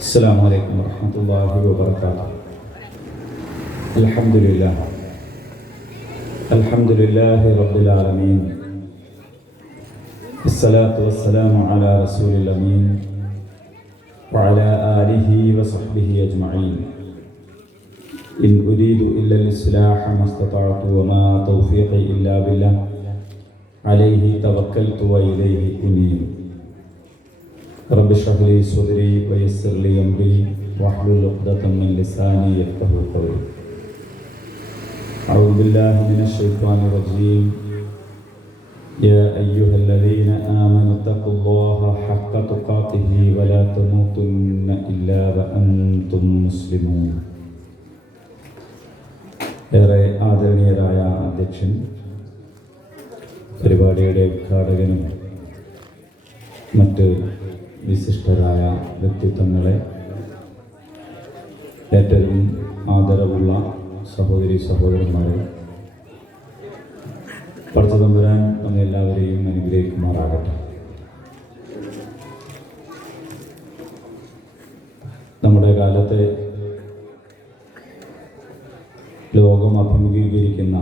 السلام عليكم ورحمة الله وبركاته. الحمد لله رب العالمين. الصلاة والسلام على رسول الأمين وعلى آله وصحبه أجمعين. إن أريد إلا الإصلاح ما استطعت وما توفيقي إلا بالله عليه توكلت وإليه أنيب. رب اشرح لي صدري ويسر لي أمري واحلل عقدة من لساني يفقهوا قولي. أعوذ بالله من الشيطان الرجيم. يا أيها الذين آمنوا اتقوا الله حق تقاته ولا تموتن إلا وأنتم مسلمون. ഏറെ ആദരണീയരായ അധ്യക്ഷൻ, പരിപാടിയുടെ ഉദ്ഘാടകനും മറ്റ് വിശിഷ്ടരായ വ്യക്തിത്വങ്ങളെ, ഏറ്റവും ആദരവുള്ള സഹോദരി സഹോദരന്മാരെ, പടച്ചതമ്പുരാൻ നമ്മെ എല്ലാവരെയും അനുഗ്രഹിക്കുമാറാകട്ടെ. നമ്മുടെ കാലത്തെ ലോകം അഭിമുഖീകരിക്കുന്ന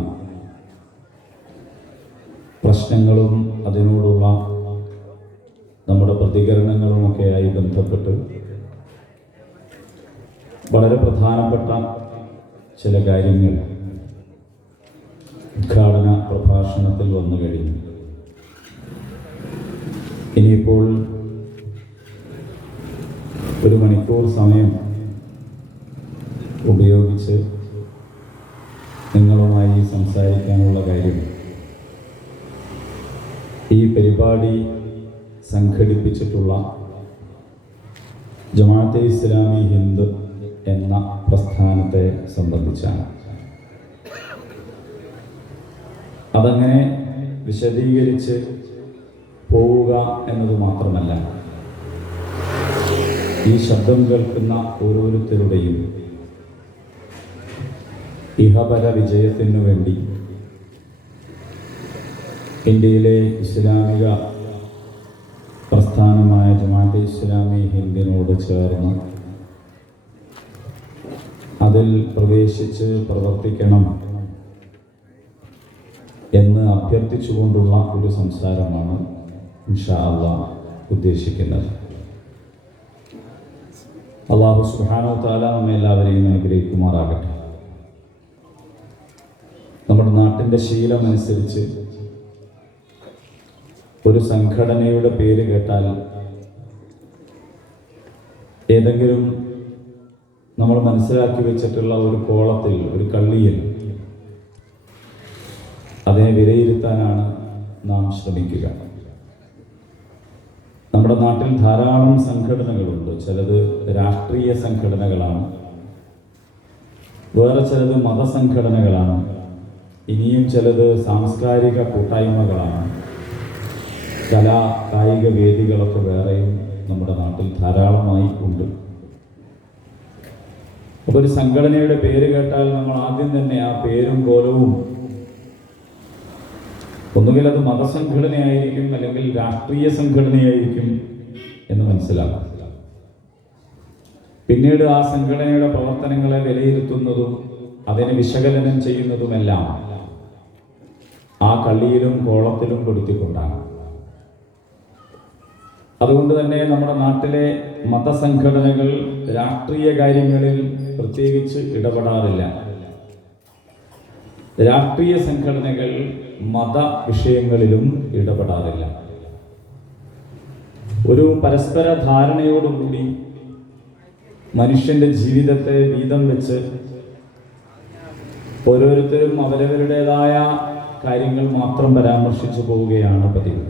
പ്രശ്നങ്ങളും അതിനോടുള്ള നമ്മുടെ പ്രതികരണങ്ങളുമൊക്കെയായി ബന്ധപ്പെട്ട് വളരെ പ്രധാനപ്പെട്ട ചില കാര്യങ്ങൾ ഉദ്ഘാടന പ്രഭാഷണത്തിൽ വന്നു കഴിഞ്ഞു. ഇനിയിപ്പോൾ ഒരു മണിക്കൂർ സമയം ഉപയോഗിച്ച് നിങ്ങളുമായി സംസാരിക്കാനുള്ള കാര്യം, ഈ പരിപാടി സംഘടിപ്പിച്ചിട്ടുള്ള ജമാഅത്തെ ഇസ്ലാമി ഹിന്ദ് എന്ന പ്രസ്ഥാനത്തെ സംബന്ധിച്ചാണ്. അതങ്ങനെ വിശദീകരിച്ച് പോവുക എന്നത് മാത്രമല്ല, ഈ ശബ്ദം കേൾക്കുന്ന ഓരോരുത്തരുടെയും ഇഹപര വിജയത്തിനു വേണ്ടി ഇന്ത്യയിലെ ഇസ്ലാമിക പ്രസ്ഥാനമായ ജമാഅത്തെ ഇസ്ലാമി ഹിന്ദിനോട് ചേർന്ന് അതിൽ പ്രവേശിച്ച് പ്രവർത്തിക്കണം എന്ന് അഭ്യർത്ഥിച്ചുകൊണ്ടുള്ള ഒരു സംസാരമാണ് ഇൻഷാ അല്ലാഹ് ഉദ്ദേശിക്കുന്നത്. അല്ലാഹു സുബ്ഹാനഹു വ തആല നമ്മെ എല്ലാവരെയും അനുഗ്രഹിക്കുമാറാകട്ടെ. നമ്മുടെ നാട്ടിൻ്റെ ശീലമനുസരിച്ച് ഒരു സംഘടനയുടെ പേര് കേട്ടാൽ ഏതെങ്കിലും നമ്മൾ മനസ്സിലാക്കി വെച്ചിട്ടുള്ള ഒരു കോളത്തിൽ, ഒരു കള്ളിയിൽ അതിനെ വിലയിരുത്താനാണ് നാം ശ്രമിക്കുക. നമ്മുടെ നാട്ടിൽ ധാരാളം സംഘടനകളുണ്ട്. ചിലത് രാഷ്ട്രീയ സംഘടനകളാണ്, വേറെ ചിലത് മതസംഘടനകളാണ്, ഇനിയും ചിലത് സാംസ്കാരിക കൂട്ടായ്മകളാണ്, കലാ കായിക വേദികളൊക്കെ വേറെയും നമ്മുടെ നാട്ടിൽ ധാരാളമായി ഉണ്ട്. അപ്പോൾ ഒരു സംഘടനയുടെ പേര് കേട്ടാൽ നമ്മൾ ആദ്യം തന്നെ ആ പേരും കോലവും, ഒന്നുകിൽ അത് മതസംഘടനയായിരിക്കും അല്ലെങ്കിൽ രാഷ്ട്രീയ സംഘടനയായിരിക്കും എന്ന് മനസ്സിലാക്കാം. പിന്നീട് ആ സംഘടനയുടെ പ്രവർത്തനങ്ങളെ വിലയിരുത്തുന്നതും അതിനെ വിശകലനം ചെയ്യുന്നതുമെല്ലാം ആ കള്ളിയിലും കോളത്തിലും കൊടുത്തിക്കൊണ്ടാണ്. അതുകൊണ്ട് തന്നെ നമ്മുടെ നാട്ടിലെ മതസംഘടനകൾ രാഷ്ട്രീയ കാര്യങ്ങളിൽ പ്രത്യേകിച്ച് ഇടപെടാറില്ല. രാഷ്ട്രീയ സംഘടനകൾ മത വിഷയങ്ങളിലും ഇടപെടാറില്ല. ഒരു പരസ്പര ധാരണയോടുകൂടി മനുഷ്യന്റെ ജീവിതത്തെ വീതം വെച്ച് ഓരോരുത്തരും അവരവരുടേതായ കാര്യങ്ങൾ മാത്രം പരാമർശിച്ചു പോവുകയാണ് പതിവ്.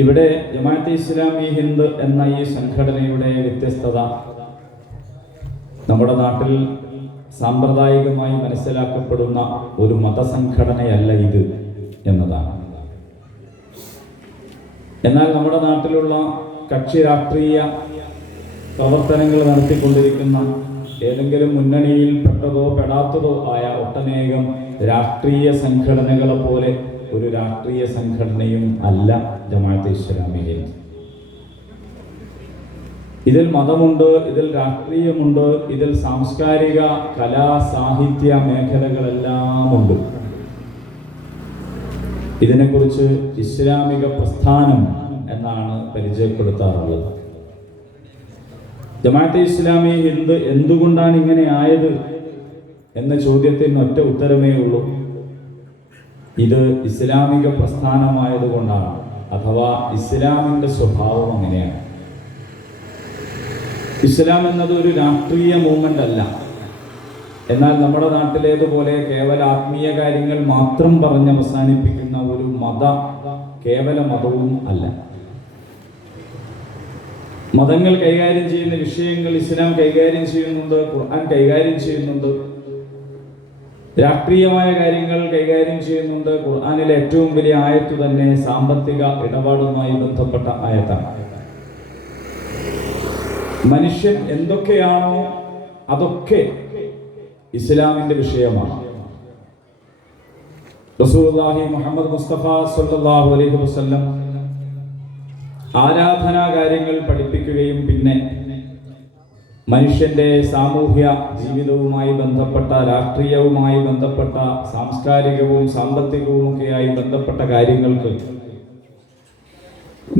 ഇവിടെ ജമാഅത്തെ ഇസ്ലാമി ഹിന്ദ് എന്ന ഈ സംഘടനയുടെ വ്യത്യസ്തത നമ്മുടെ നാട്ടിൽ സാമ്പ്രദായികമായി മനസ്സിലാക്കപ്പെടുന്ന ഒരു മതസംഘടനയല്ല ഇത് എന്നതാണ്. എന്നാൽ നമ്മുടെ നാട്ടിലുള്ള കക്ഷി രാഷ്ട്രീയ പ്രവർത്തനങ്ങൾ നടത്തിക്കൊണ്ടിരിക്കുന്ന ഏതെങ്കിലും മുന്നണിയിൽ പെട്ടതോ പെടാത്തതോ ആയ ഒട്ടനേകം രാഷ്ട്രീയ സംഘടനകളെ പോലെ ഒരു രാഷ്ട്രീയ സംഘടനയും അല്ല ജമാഅത്തെ ഇസ്ലാമി. ഇതിൽ മതമുണ്ട്, ഇതിൽ രാഷ്ട്രീയമുണ്ട്, ഇതിൽ സാംസ്കാരിക കലാ സാഹിത്യ മേഖലകളെല്ലാം ഉണ്ട്. ഇതിനെക്കുറിച്ച് ഇസ്ലാമിക പ്രസ്ഥാനം എന്നാണ് പരിചയപ്പെടുത്താറുള്ളത്. ജമാഅത്തെ ഇസ്ലാമി എന്തുകൊണ്ടാണ് ഇങ്ങനെ ആയത് എന്ന ചോദ്യത്തിന് ഒറ്റ ഉത്തരമേ ഉള്ളൂ. ഇത് ഇസ്ലാമിക പ്രസ്ഥാനമായതുകൊണ്ടാണ്, അഥവാ ഇസ്ലാമിൻ്റെ സ്വഭാവം അങ്ങനെയാണ്. ഇസ്ലാം എന്നത് ഒരു രാഷ്ട്രീയ മൂവ്മെന്റ് അല്ല. എന്നാൽ നമ്മുടെ നാട്ടിലേതുപോലെ കേവല ആത്മീയ കാര്യങ്ങൾ മാത്രം പറഞ്ഞ് അവസാനിപ്പിക്കുന്ന ഒരു കേവല മതവും അല്ല. മതങ്ങൾ കൈകാര്യം ചെയ്യുന്ന വിഷയങ്ങൾ ഇസ്ലാം കൈകാര്യം ചെയ്യുന്നുണ്ട്, ഖുർആൻ കൈകാര്യം ചെയ്യുന്നുണ്ട്. രാഷ്ട്രീയമായ കാര്യങ്ങൾ കൈകാര്യം ചെയ്യുന്നുണ്ട്. ഖുർആനിലെ ഏറ്റവും വലിയ ആയത്ത് തന്നെ സാമ്പത്തിക ഇടപാടുമായി ബന്ധപ്പെട്ട ആയത്താണ്. മനുഷ്യൻ എന്തൊക്കെയാണോ അതൊക്കെ ഇസ്ലാമിന്റെ വിഷയമാണ്. റസൂലുള്ളാഹി മുഹമ്മദ് മുസ്തഫ സല്ലല്ലാഹു അലൈഹി വസല്ലം ആരാധനാ കാര്യങ്ങൾ പഠിപ്പിക്കുകയും പിന്നെ മനുഷ്യന്റെ സാമൂഹ്യ ജീവിതവുമായി ബന്ധപ്പെട്ട, രാഷ്ട്രീയവുമായി ബന്ധപ്പെട്ട, സാംസ്കാരികവും സാമ്പത്തികവും ഒക്കെയായി ബന്ധപ്പെട്ട കാര്യങ്ങൾക്ക്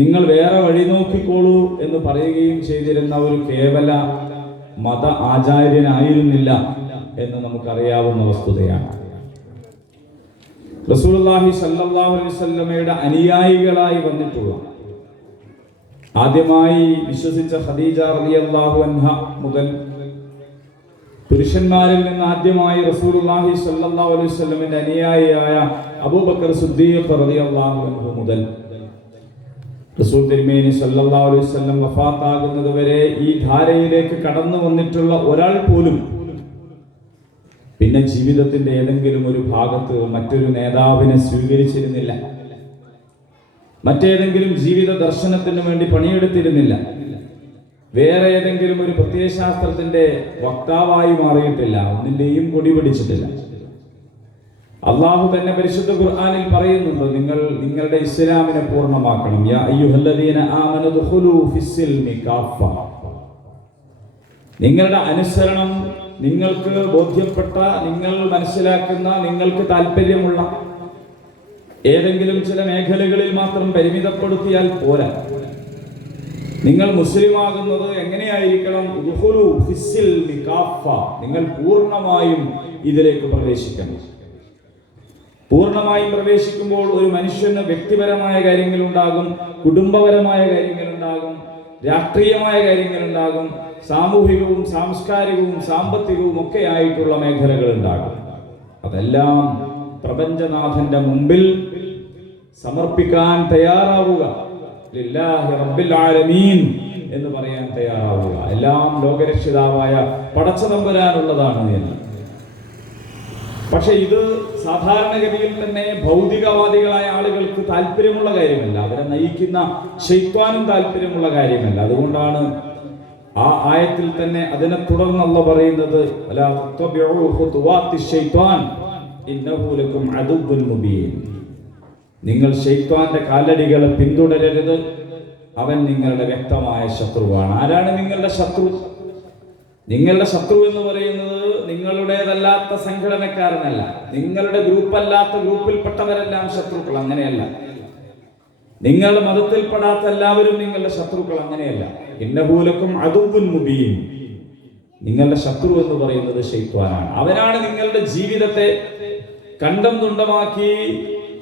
നിങ്ങൾ വേറെ വഴി നോക്കിക്കോളൂ എന്ന് പറയുകയും ചെയ്തിരുന്ന ഒരു കേവല മത ആചാര്യനായിരുന്നില്ല എന്ന് നമുക്കറിയാവുന്ന വസ്തുതയാണ്. റസൂലുള്ളാഹി സ്വല്ലല്ലാഹു അലൈഹി വസല്ലമയുടെ അനുയായികളായി വന്നിട്ടുള്ള, ആദ്യമായി വിശ്വസിച്ച ഖദീജ റളിയല്ലാഹു അൻഹ മുതൽ, പുരുഷന്മാരിൽ നിന്ന് ആദ്യമായി റസൂലുള്ളാഹി സ്വല്ലല്ലാഹു അലൈഹി വസല്ലമയുടെ അനുയായിയായ അബൂബക്കർ സിദ്ദീഖ് റളിയല്ലാഹു അൻഹു മുതൽ റസൂൽ തിരുമേനി സല്ലല്ലാഹു അലൈഹി വസല്ലം വഫാത്താകുന്നത് വരെ ഈ ധാരയിലേക്ക് കടന്നു വന്നിട്ടുള്ള ഒരാൾ പോലും പിന്നെ ജീവിതത്തിന്റെ ഏതെങ്കിലും ഒരു ഭാഗത്ത് മറ്റൊരു നേതാവിനെ സ്വീകരിച്ചിരുന്നില്ല, മറ്റേതെങ്കിലും ജീവിത ദർശനത്തിന് വേണ്ടി പണിയെടുത്തിരുന്നില്ല, വേറെ ഏതെങ്കിലും ഒരു പ്രത്യയശാസ്ത്രത്തിന്റെ വക്താവായി മാറിയിട്ടില്ല, ഒന്നിന്റെയും കൊടി പിടിച്ചിട്ടില്ല. അള്ളാഹു തന്നെ പരിശുദ്ധ ഖുർആനിൽ പറയുന്നുണ്ട്, നിങ്ങളുടെ ഇസ്ലാമിനെ പൂർണ്ണമാക്കണം. യാ അയ്യുഹല്ലദീന ആമനു ദുഖുലൂ ഫിസ്സിൽമി കാഫ. നിങ്ങളുടെ അനുസരണം നിങ്ങൾക്ക് ബോധ്യപ്പെട്ട, നിങ്ങൾ മനസ്സിലാക്കുന്ന, നിങ്ങൾക്ക് താല്പര്യമുള്ള ഏതെങ്കിലും ചില മേഖലകളിൽ മാത്രം പരിമിതപ്പെടുത്തിയാൽ പോരാ. നിങ്ങൾ മുസ്ലിമാകുന്നത് എങ്ങനെയായിരിക്കണം? ദുഖുലൂ ഫിസ്സിൽമി കാഫ. നിങ്ങൾ പൂർണ്ണമായും ഇതിലേക്ക് പ്രവേശിക്കണം. പൂർണ്ണമായും പ്രവേശിക്കുമ്പോൾ ഒരു മനുഷ്യന് വ്യക്തിപരമായ കാര്യങ്ങളുണ്ടാകും, കുടുംബപരമായ കാര്യങ്ങളുണ്ടാകും, രാഷ്ട്രീയമായ കാര്യങ്ങളുണ്ടാകും, സാമൂഹികവും സാംസ്കാരികവും സാമ്പത്തികവും ഒക്കെ ആയിട്ടുള്ള മേഖലകൾ ഉണ്ടാകും. അതെല്ലാം പ്രപഞ്ചനാഥന്റെ മുമ്പിൽ സമർപ്പിക്കാൻ തയ്യാറാവുക. ലില്ലാഹി റബ്ബിൽ ആലമീൻ എന്ന് പറയാൻ തയ്യാറാവുക. എല്ലാം ലോകരക്ഷിതാവായ പടച്ചതമ്പുരാനുള്ളതാണ് എന്ന്. പക്ഷെ ഇത് സാധാരണഗതിയിൽ തന്നെ ഭൗതികവാദികളായ ആളുകൾക്ക് താല്പര്യമുള്ള കാര്യമല്ല, അവരെ നയിക്കുന്ന ശൈത്വാനും താല്പര്യമുള്ള കാര്യമല്ല. അതുകൊണ്ടാണ് ആ ആയത്തിൽ തന്നെ അതിനെ തുടർന്ന് അല്ലാഹു പറയുന്നത്, വലാ തത്തബിഉ ഖുതുവാത്തി ശൈത്വാൻ ഇന്നഹു ലക്കും അദുവ്വുൻ മുബീൻ. നിങ്ങൾ ശൈത്വാന്റെ കാലടികളെ പിന്തുടരരുത്, അവൻ നിങ്ങളുടെ വ്യക്തമായ ശത്രുവാണ്. ആരാണ് നിങ്ങളുടെ ശത്രു? നിങ്ങളുടെ ശത്രു എന്ന് പറയുന്നത് നിങ്ങളുടേതല്ലാത്ത സംഘടനക്കാരനല്ല, നിങ്ങളുടെ ഗ്രൂപ്പല്ലാത്ത ഗ്രൂപ്പിൽപ്പെട്ടവരെല്ലാം ശത്രുക്കൾ, അങ്ങനെയല്ല. നിങ്ങളുടെ മതത്തിൽപ്പെടാത്ത എല്ലാവരും നിങ്ങളുടെ ശത്രുക്കൾ, അങ്ങനെയല്ല. ഇന്നഹു ലക്കും അദുവ്വുൻ മുബീൻ. നിങ്ങളുടെ ശത്രു എന്ന് പറയുന്നത് ശൈത്വാനാണ്. അവനാണ് നിങ്ങളുടെ ജീവിതത്തെ കണ്ടം തുണ്ടമാക്കി,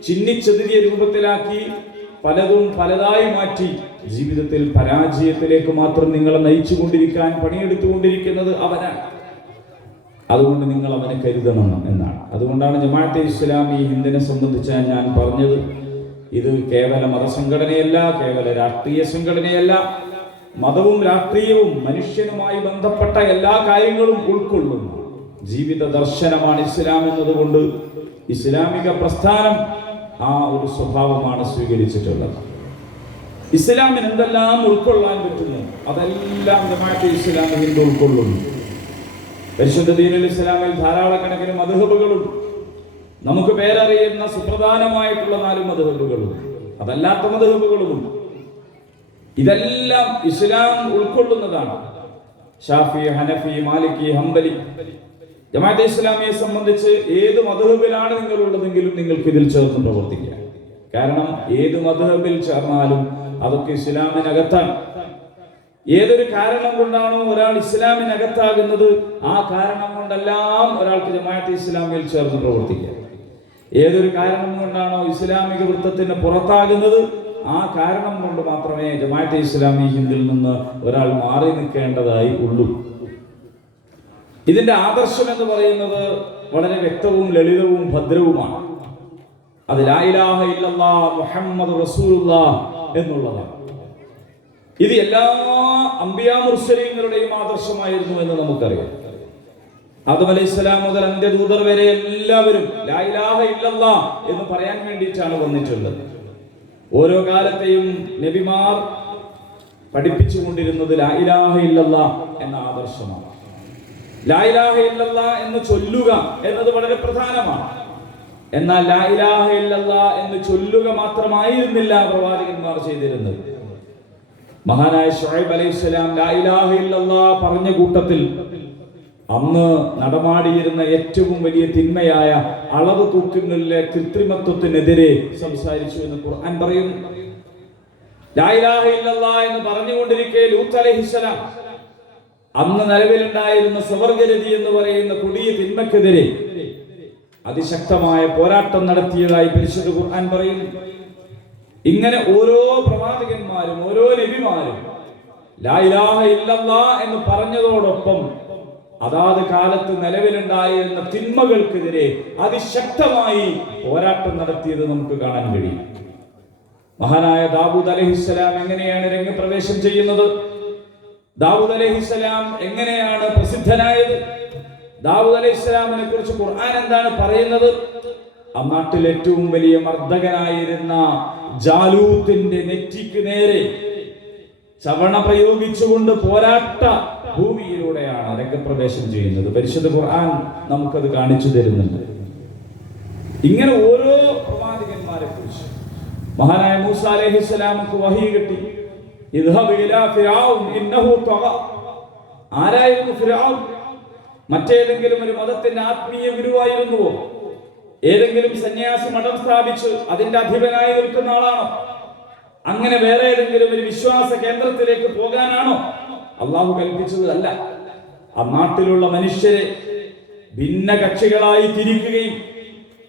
ചിന്നിച്ചെതിരിയ രൂപത്തിലാക്കി, പലതും പലതായി മാറ്റി ജീവിതത്തിൽ പരാജയത്തിലേക്ക് മാത്രം നിങ്ങളെ നയിച്ചുകൊണ്ടിരിക്കാൻ പണിയെടുത്തുകൊണ്ടിരിക്കുന്നത് അവനാണ്. അതുകൊണ്ട് നിങ്ങൾ അവനെ കരുതണം എന്നാണ്. അതുകൊണ്ടാണ് ജമാഅത്തെ ഇസ്ലാമി ഹിന്ദിനെ സംബന്ധിച്ച് ഞാൻ പറഞ്ഞത്, ഇത് കേവല മതസംഘടനയല്ല, കേവല രാഷ്ട്രീയ സംഘടനയല്ല. മതവും രാഷ്ട്രീയവും മനുഷ്യനുമായി ബന്ധപ്പെട്ട എല്ലാ കാര്യങ്ങളും ഉൾക്കൊള്ളുന്നു ജീവിത ദർശനമാണ് ഇസ്ലാം എന്നതുകൊണ്ട് ഇസ്ലാമിക പ്രസ്ഥാനം ആ ഒരു സ്വഭാവമാണ് സ്വീകരിച്ചിട്ടുള്ളത്. ഇസ്ലാമിന് എന്തെല്ലാം ഉൾക്കൊള്ളാൻ പറ്റുന്നു അതെല്ലാം ജമാഅത്തെ ഇസ്ലാമി ഹിന്ദ് ഉൾക്കൊള്ളുന്നു. പരിശുദ്ധ ദീനുൽ ഇസ്ലാമിൽ ധാരാളക്കണക്കിന് മദ്ഹബുകളും നമുക്ക് പേരറിയുന്ന സുപ്രധാനമായിട്ടുള്ള 4 മദ്ഹബുകളും അതല്ലാത്ത മദ്ഹബുകളുമുണ്ട്. ഇതെല്ലാം ഇസ്ലാം ഉൾക്കൊള്ളുന്നതാണ്. ഷാഫി, ഹനഫി, മാലിക്കി, ഹംബലി. ജമാഅത്തെ ഇസ്ലാമിയെ സംബന്ധിച്ച് ഏത് മദ്ഹബിലാണ് നിങ്ങൾ ഉള്ളതെങ്കിലും നിങ്ങൾക്ക് ഇതിൽ ചേർന്ന് പ്രവർത്തിക്കാം. കാരണം ഏത് മദ്ഹബിൽ ചേർന്നാലും അതൊക്കെ ഇസ്ലാമിനകത്താണ്. ഏതൊരു കാരണം കൊണ്ടാണോ ഒരാൾ ഇസ്ലാമിനകത്താകുന്നത് ആ കാരണം കൊണ്ടെല്ലാം ഒരാൾക്ക് ജമാഅത്തെ ഇസ്ലാമിയിൽ ചേർന്ന് പ്രവർത്തിക്കാം. ഏതൊരു കാരണം കൊണ്ടാണോ ഇസ്ലാമിക വൃത്തത്തിന് പുറത്താകുന്നത് ആ കാരണം കൊണ്ട് മാത്രമേ ജമാഅത്തെ ഇസ്ലാമി ഹിന്ദിൽ നിന്ന് ഒരാൾ മാറി നിൽക്കേണ്ടതായി ഉള്ളൂ. ഇതിന്റെ ആദർശം എന്ന് പറയുന്നത് വളരെ വ്യക്തവും ലളിതവും ഭദ്രവുമാണ്. അത് ലാ ഇലാഹ ഇല്ലല്ലാഹ് മുഹമ്മദ് റസൂലുള്ളാഹ് എന്നുള്ളതാണ്. ഇത് എല്ലാ അംബിയാ മുർസലീങ്ങളുടെയും ആദർശമായിരുന്നു എന്ന് നമുക്കറിയാം. ആദം അലൈഹിസ്സലാം മുതൽ അന്ത്യദൂതർ വരെ എല്ലാവരും ലാ ഇലാഹ ഇല്ലല്ലാഹ് എന്ന് പറയാൻ വേണ്ടിയിട്ടാണ് വന്നിട്ടുള്ളത്. ഓരോ കാലത്തെയും നബിമാർ പഠിപ്പിച്ചുകൊണ്ടിരുന്നത് ലാ ഇലാഹ ഇല്ലല്ലാഹ് എന്ന ആദർശമാണ്. ലാ ഇലാഹ ഇല്ലല്ലാഹ് എന്ന് ചൊല്ലുക എന്നത് വളരെ പ്രധാനമാണ്. എന്നാൽ ലാ ഇലാഹ ഇല്ലല്ലാഹ് എന്ന് ചൊല്ലുക മാത്രമായിരുന്നില്ല പ്രവാചകന്മാർ ചെയ്തിരുന്നത്. മഹാനായ ശുഐബ് അലൈഹിസ്സലാം ലാ ഇലാഹ ഇല്ലല്ലാഹ് പറഞ്ഞ കൂട്ടത്തിൽ അന്ന് നടമാടിയിരുന്ന ഏറ്റവും വലിയ തിന്മയായ അളവ് തൂക്കങ്ങളിലെ കൃത്രിമത്വത്തിനെതിരെ സംസാരിച്ചു എന്ന് ഖുർആൻ പറയുന്നു. ലാ ഇലാഹ ഇല്ലല്ലാഹ് എന്ന് പറഞ്ഞുകൊണ്ടിരിക്കെ ലൂത്ത് അലൈഹിസ്സലാം അന്ന് നിലവിലുണ്ടായിരുന്ന സ്വവർഗരതി എന്ന് പറയുന്ന കൊടിയ തിന്മക്കെതിരെ അതിശക്തമായ പോരാട്ടം നടത്തിയതായി പരിശുദ്ധ ഖുർആൻ പറയുന്നു. ഇങ്ങനെ ഓരോ പ്രവാചകന്മാരും ഓരോ നബിമാരും ലാ ഇലാഹ ഇല്ലല്ലാഹ് എന്ന് പറഞ്ഞതോടൊപ്പം അതാത് കാലത്ത് നിലവിലുണ്ടായിരുന്ന തിന്മകൾക്കെതിരെ അതിശക്തമായി പോരാട്ടം നടത്തിയത് നമുക്ക് കാണാൻ കഴിയും. മഹാനായ ദാവൂദ് അലൈഹിസ്സലാം എങ്ങനെയാണ് രംഗപ്രവേശം ചെയ്യുന്നത്? ദാവൂദ് അലൈഹിസ്സലാം എങ്ങനെയാണ് പ്രസിദ്ധനായത്? ദാവൂദ് അലൈഹിസ്സലാമിനെ കുറിച്ച് ഖുർആൻ എന്താണ് പറയുന്നത്? ആ നാട്ടിൽ ഏറ്റവും വലിയ മർദ്ദകനായിരുന്ന ജാലൂത്തിന്റെ നെറ്റിക്ക് നേരെ ചവണ പ്രയോഗിച്ചുകൊണ്ട് പോരാട്ട ഭൂമിയിലൂടെയാണ് രംഗപ്രവേശം ചെയ്യുന്നത്. പരിശുദ്ധ ഖുർആൻ നമുക്കത് കാണിച്ചു തരുന്നുണ്ട്. ഇങ്ങനെ ഓരോ പ്രവാചകന്മാരെ കുറിച്ച് മഹാനായ മൂസ അലൈഹിസ്സലാമുക്ക് വഹി കിട്ടി. ഇദ്ഹബ് ഇലാ ഫിർഔൻ ഇന്നഹു തഗ. ആരായിരുന്നു ഫിർഔൻ? മറ്റേതെങ്കിലും ഒരു മതത്തിന്റെ ആത്മീയ ഗുരുവായിരുന്നുവോ? ഏതെങ്കിലും സന്യാസി മഠം സ്ഥാപിച്ച് അതിന്റെ അധിപനായി നിൽക്കുന്ന ആളാണോ? അങ്ങനെ വേറെ ഏതെങ്കിലും ഒരു വിശ്വാസ കേന്ദ്രത്തിലേക്ക് പോകാനാണോ അള്ളാഹു കൽപ്പിച്ചത്? അല്ല. ആ നാട്ടിലുള്ള മനുഷ്യരെ ഭിന്ന കക്ഷികളായി തിരിക്കുകയും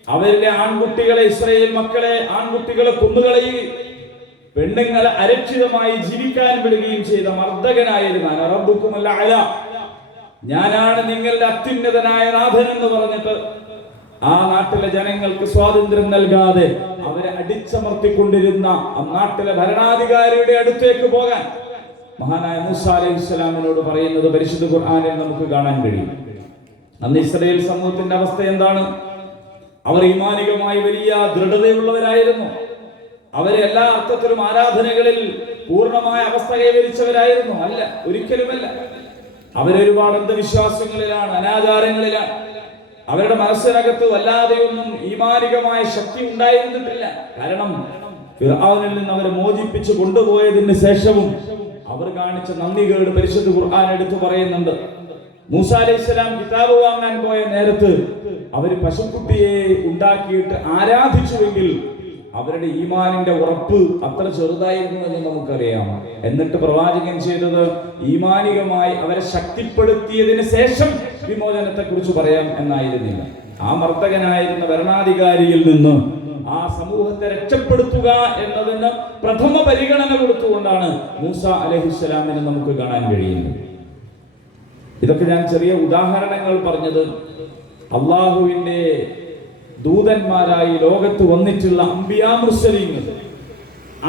അവരുടെ ആൺകുട്ടികളെ, ഇസ്രായേൽ മക്കളെ, ആൺകുട്ടികളെ കൊന്നുകളയുകയും പെണ്ണുങ്ങളെ അരക്ഷിതമായി ജീവിക്കാൻ വിടുകയും ചെയ്ത മർദ്ദകനായിരുന്ന റബ്ബുക്കുമൽ അഅല, ഞാനാണ് നിങ്ങളുടെ അത്യുന്നതനായ നാഥൻ എന്ന് പറഞ്ഞിട്ട് ആ നാട്ടിലെ ജനങ്ങൾക്ക് സ്വാതന്ത്ര്യം നൽകാതെ അവരെ അടിച്ചമർത്തിക്കൊണ്ടിരുന്ന ആ നാട്ടിലെ ഭരണാധികാരിയുടെ അടുത്തേക്ക് പോകാൻ മഹാനായ മൂസ അലൈഹിസ്സലാമിനോട് പറയുന്നത് പരിശുദ്ധ ഖുർആനിൽ നമുക്ക് കാണാൻ കഴിയും. അന്ന് ഇസ്രായേൽ സമൂഹത്തിന്റെ അവസ്ഥ എന്താണ്? അവർ ഈമാനികമായി വലിയ ദൃഢതയുള്ളവരായിരുന്നു. അവരെ എല്ലാ അർത്ഥത്തിലും ആരാധനകളിൽ പൂർണ്ണമായ അവസ്ഥ കൈവരിച്ചവരായിരുന്നു. അല്ല, ഒരിക്കലുമല്ല. അവരൊരുപാട് അന്ധവിശ്വാസങ്ങളിലാണ്, അനാചാരങ്ങളിലാണ്. അവരുടെ മനസ്സിനകത്ത് വല്ലാതെയൊന്നും ഈമാനികമായ ശക്തി ഉണ്ടായിരുന്നിട്ടില്ല. കാരണം ഫിർഔനിൽ നിന്ന് അവരെ മോചിപ്പിച്ചു കൊണ്ടുപോയതിന് ശേഷവും അവർ കാണിച്ച നന്ദികേട് പരിശുദ്ധ ഖുർആൻ എടുത്തു പറയുന്നുണ്ട്. മൂസ അലൈഹിസ്സലാം കിതാബ് വാങ്ങാൻ പോയ നേരത്ത് അവർ പശുക്കുട്ടിയെ ഉണ്ടാക്കിയിട്ട് ആരാധിച്ചുവെങ്കിൽ അവരുടെ ഈമാനിന്റെ ഉറപ്പ് അത്ര ചെറുതായിരുന്നു എന്ന് നമുക്കറിയാം. എന്നിട്ട് പ്രവാചകൻ ചെയ്തത് ഈമാനികമായി അവരെ ശക്തിപ്പെടുത്തിയതിന് ശേഷം വിമോചനത്തെ കുറിച്ച് പറയാം എന്നായിരുന്നില്ല. ആ മർദ്ദകനായിരുന്ന ഭരണാധികാരിയിൽ നിന്ന് ആ സമൂഹത്തെ രക്ഷപ്പെടുത്തുക എന്നതിന് പ്രഥമ പരിഗണന കൊടുത്തുകൊണ്ടാണ് മൂസ അലൈഹിസ്സലാമിനെ നമുക്ക് കാണാൻ കഴിയുന്നത്. ഇതൊക്കെ ഞാൻ ചെറിയ ഉദാഹരണങ്ങൾ പറഞ്ഞത് അള്ളാഹുവിന്റെ ദൂതന്മാരായി ലോകത്ത് വന്നിട്ടുള്ള അംബിയാ മുർസലീങ്ങൾ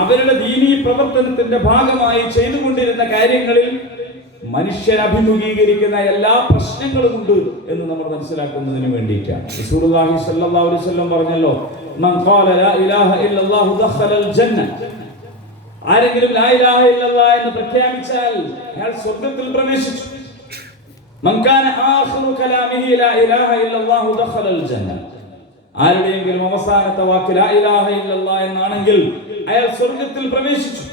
അവരുടെ ദീനീ പ്രവർത്തനത്തിന്റെ ഭാഗമായി ചെയ്തുകൊണ്ടിരുന്ന കാര്യങ്ങളിൽ മനുഷ്യർ അഭിമുഖീകരിക്കുന്ന എല്ലാ പ്രശ്നങ്ങളും ഉണ്ട് എന്ന് നമ്മൾ മനസ്സിലാക്കുന്നതിന് വേണ്ടിയിട്ടാണ്. റസൂലുള്ളാഹി സ്വല്ലല്ലാഹു അലൈഹി വസല്ലം പറഞ്ഞല്ലോ, മൻ ഖാല ലാ ഇലാഹ ഇല്ലല്ലാഹു ദഖലൽ ജന്ന. ആരെങ്കിലും ലാ ഇലാഹ ഇല്ലല്ലാഹ് എന്ന് പ്രഖ്യാപിച്ചാൽ അയാൾ സ്വർഗ്ഗത്തിൽ പ്രവേശിച്ചു. മൻ കാന ആഖിറു കലാമിഹി ലാ ഇലാഹ ഇല്ലല്ലാഹു ദഖലൽ ജന്ന. ആരുടെയെങ്കിലും അവസാനത്തെ വാക്ക് ലാ ഇലാഹ ഇല്ലല്ലാഹ് എന്നാണെങ്കിൽ അയാൾ സ്വർഗത്തിൽ പ്രവേശിച്ചു.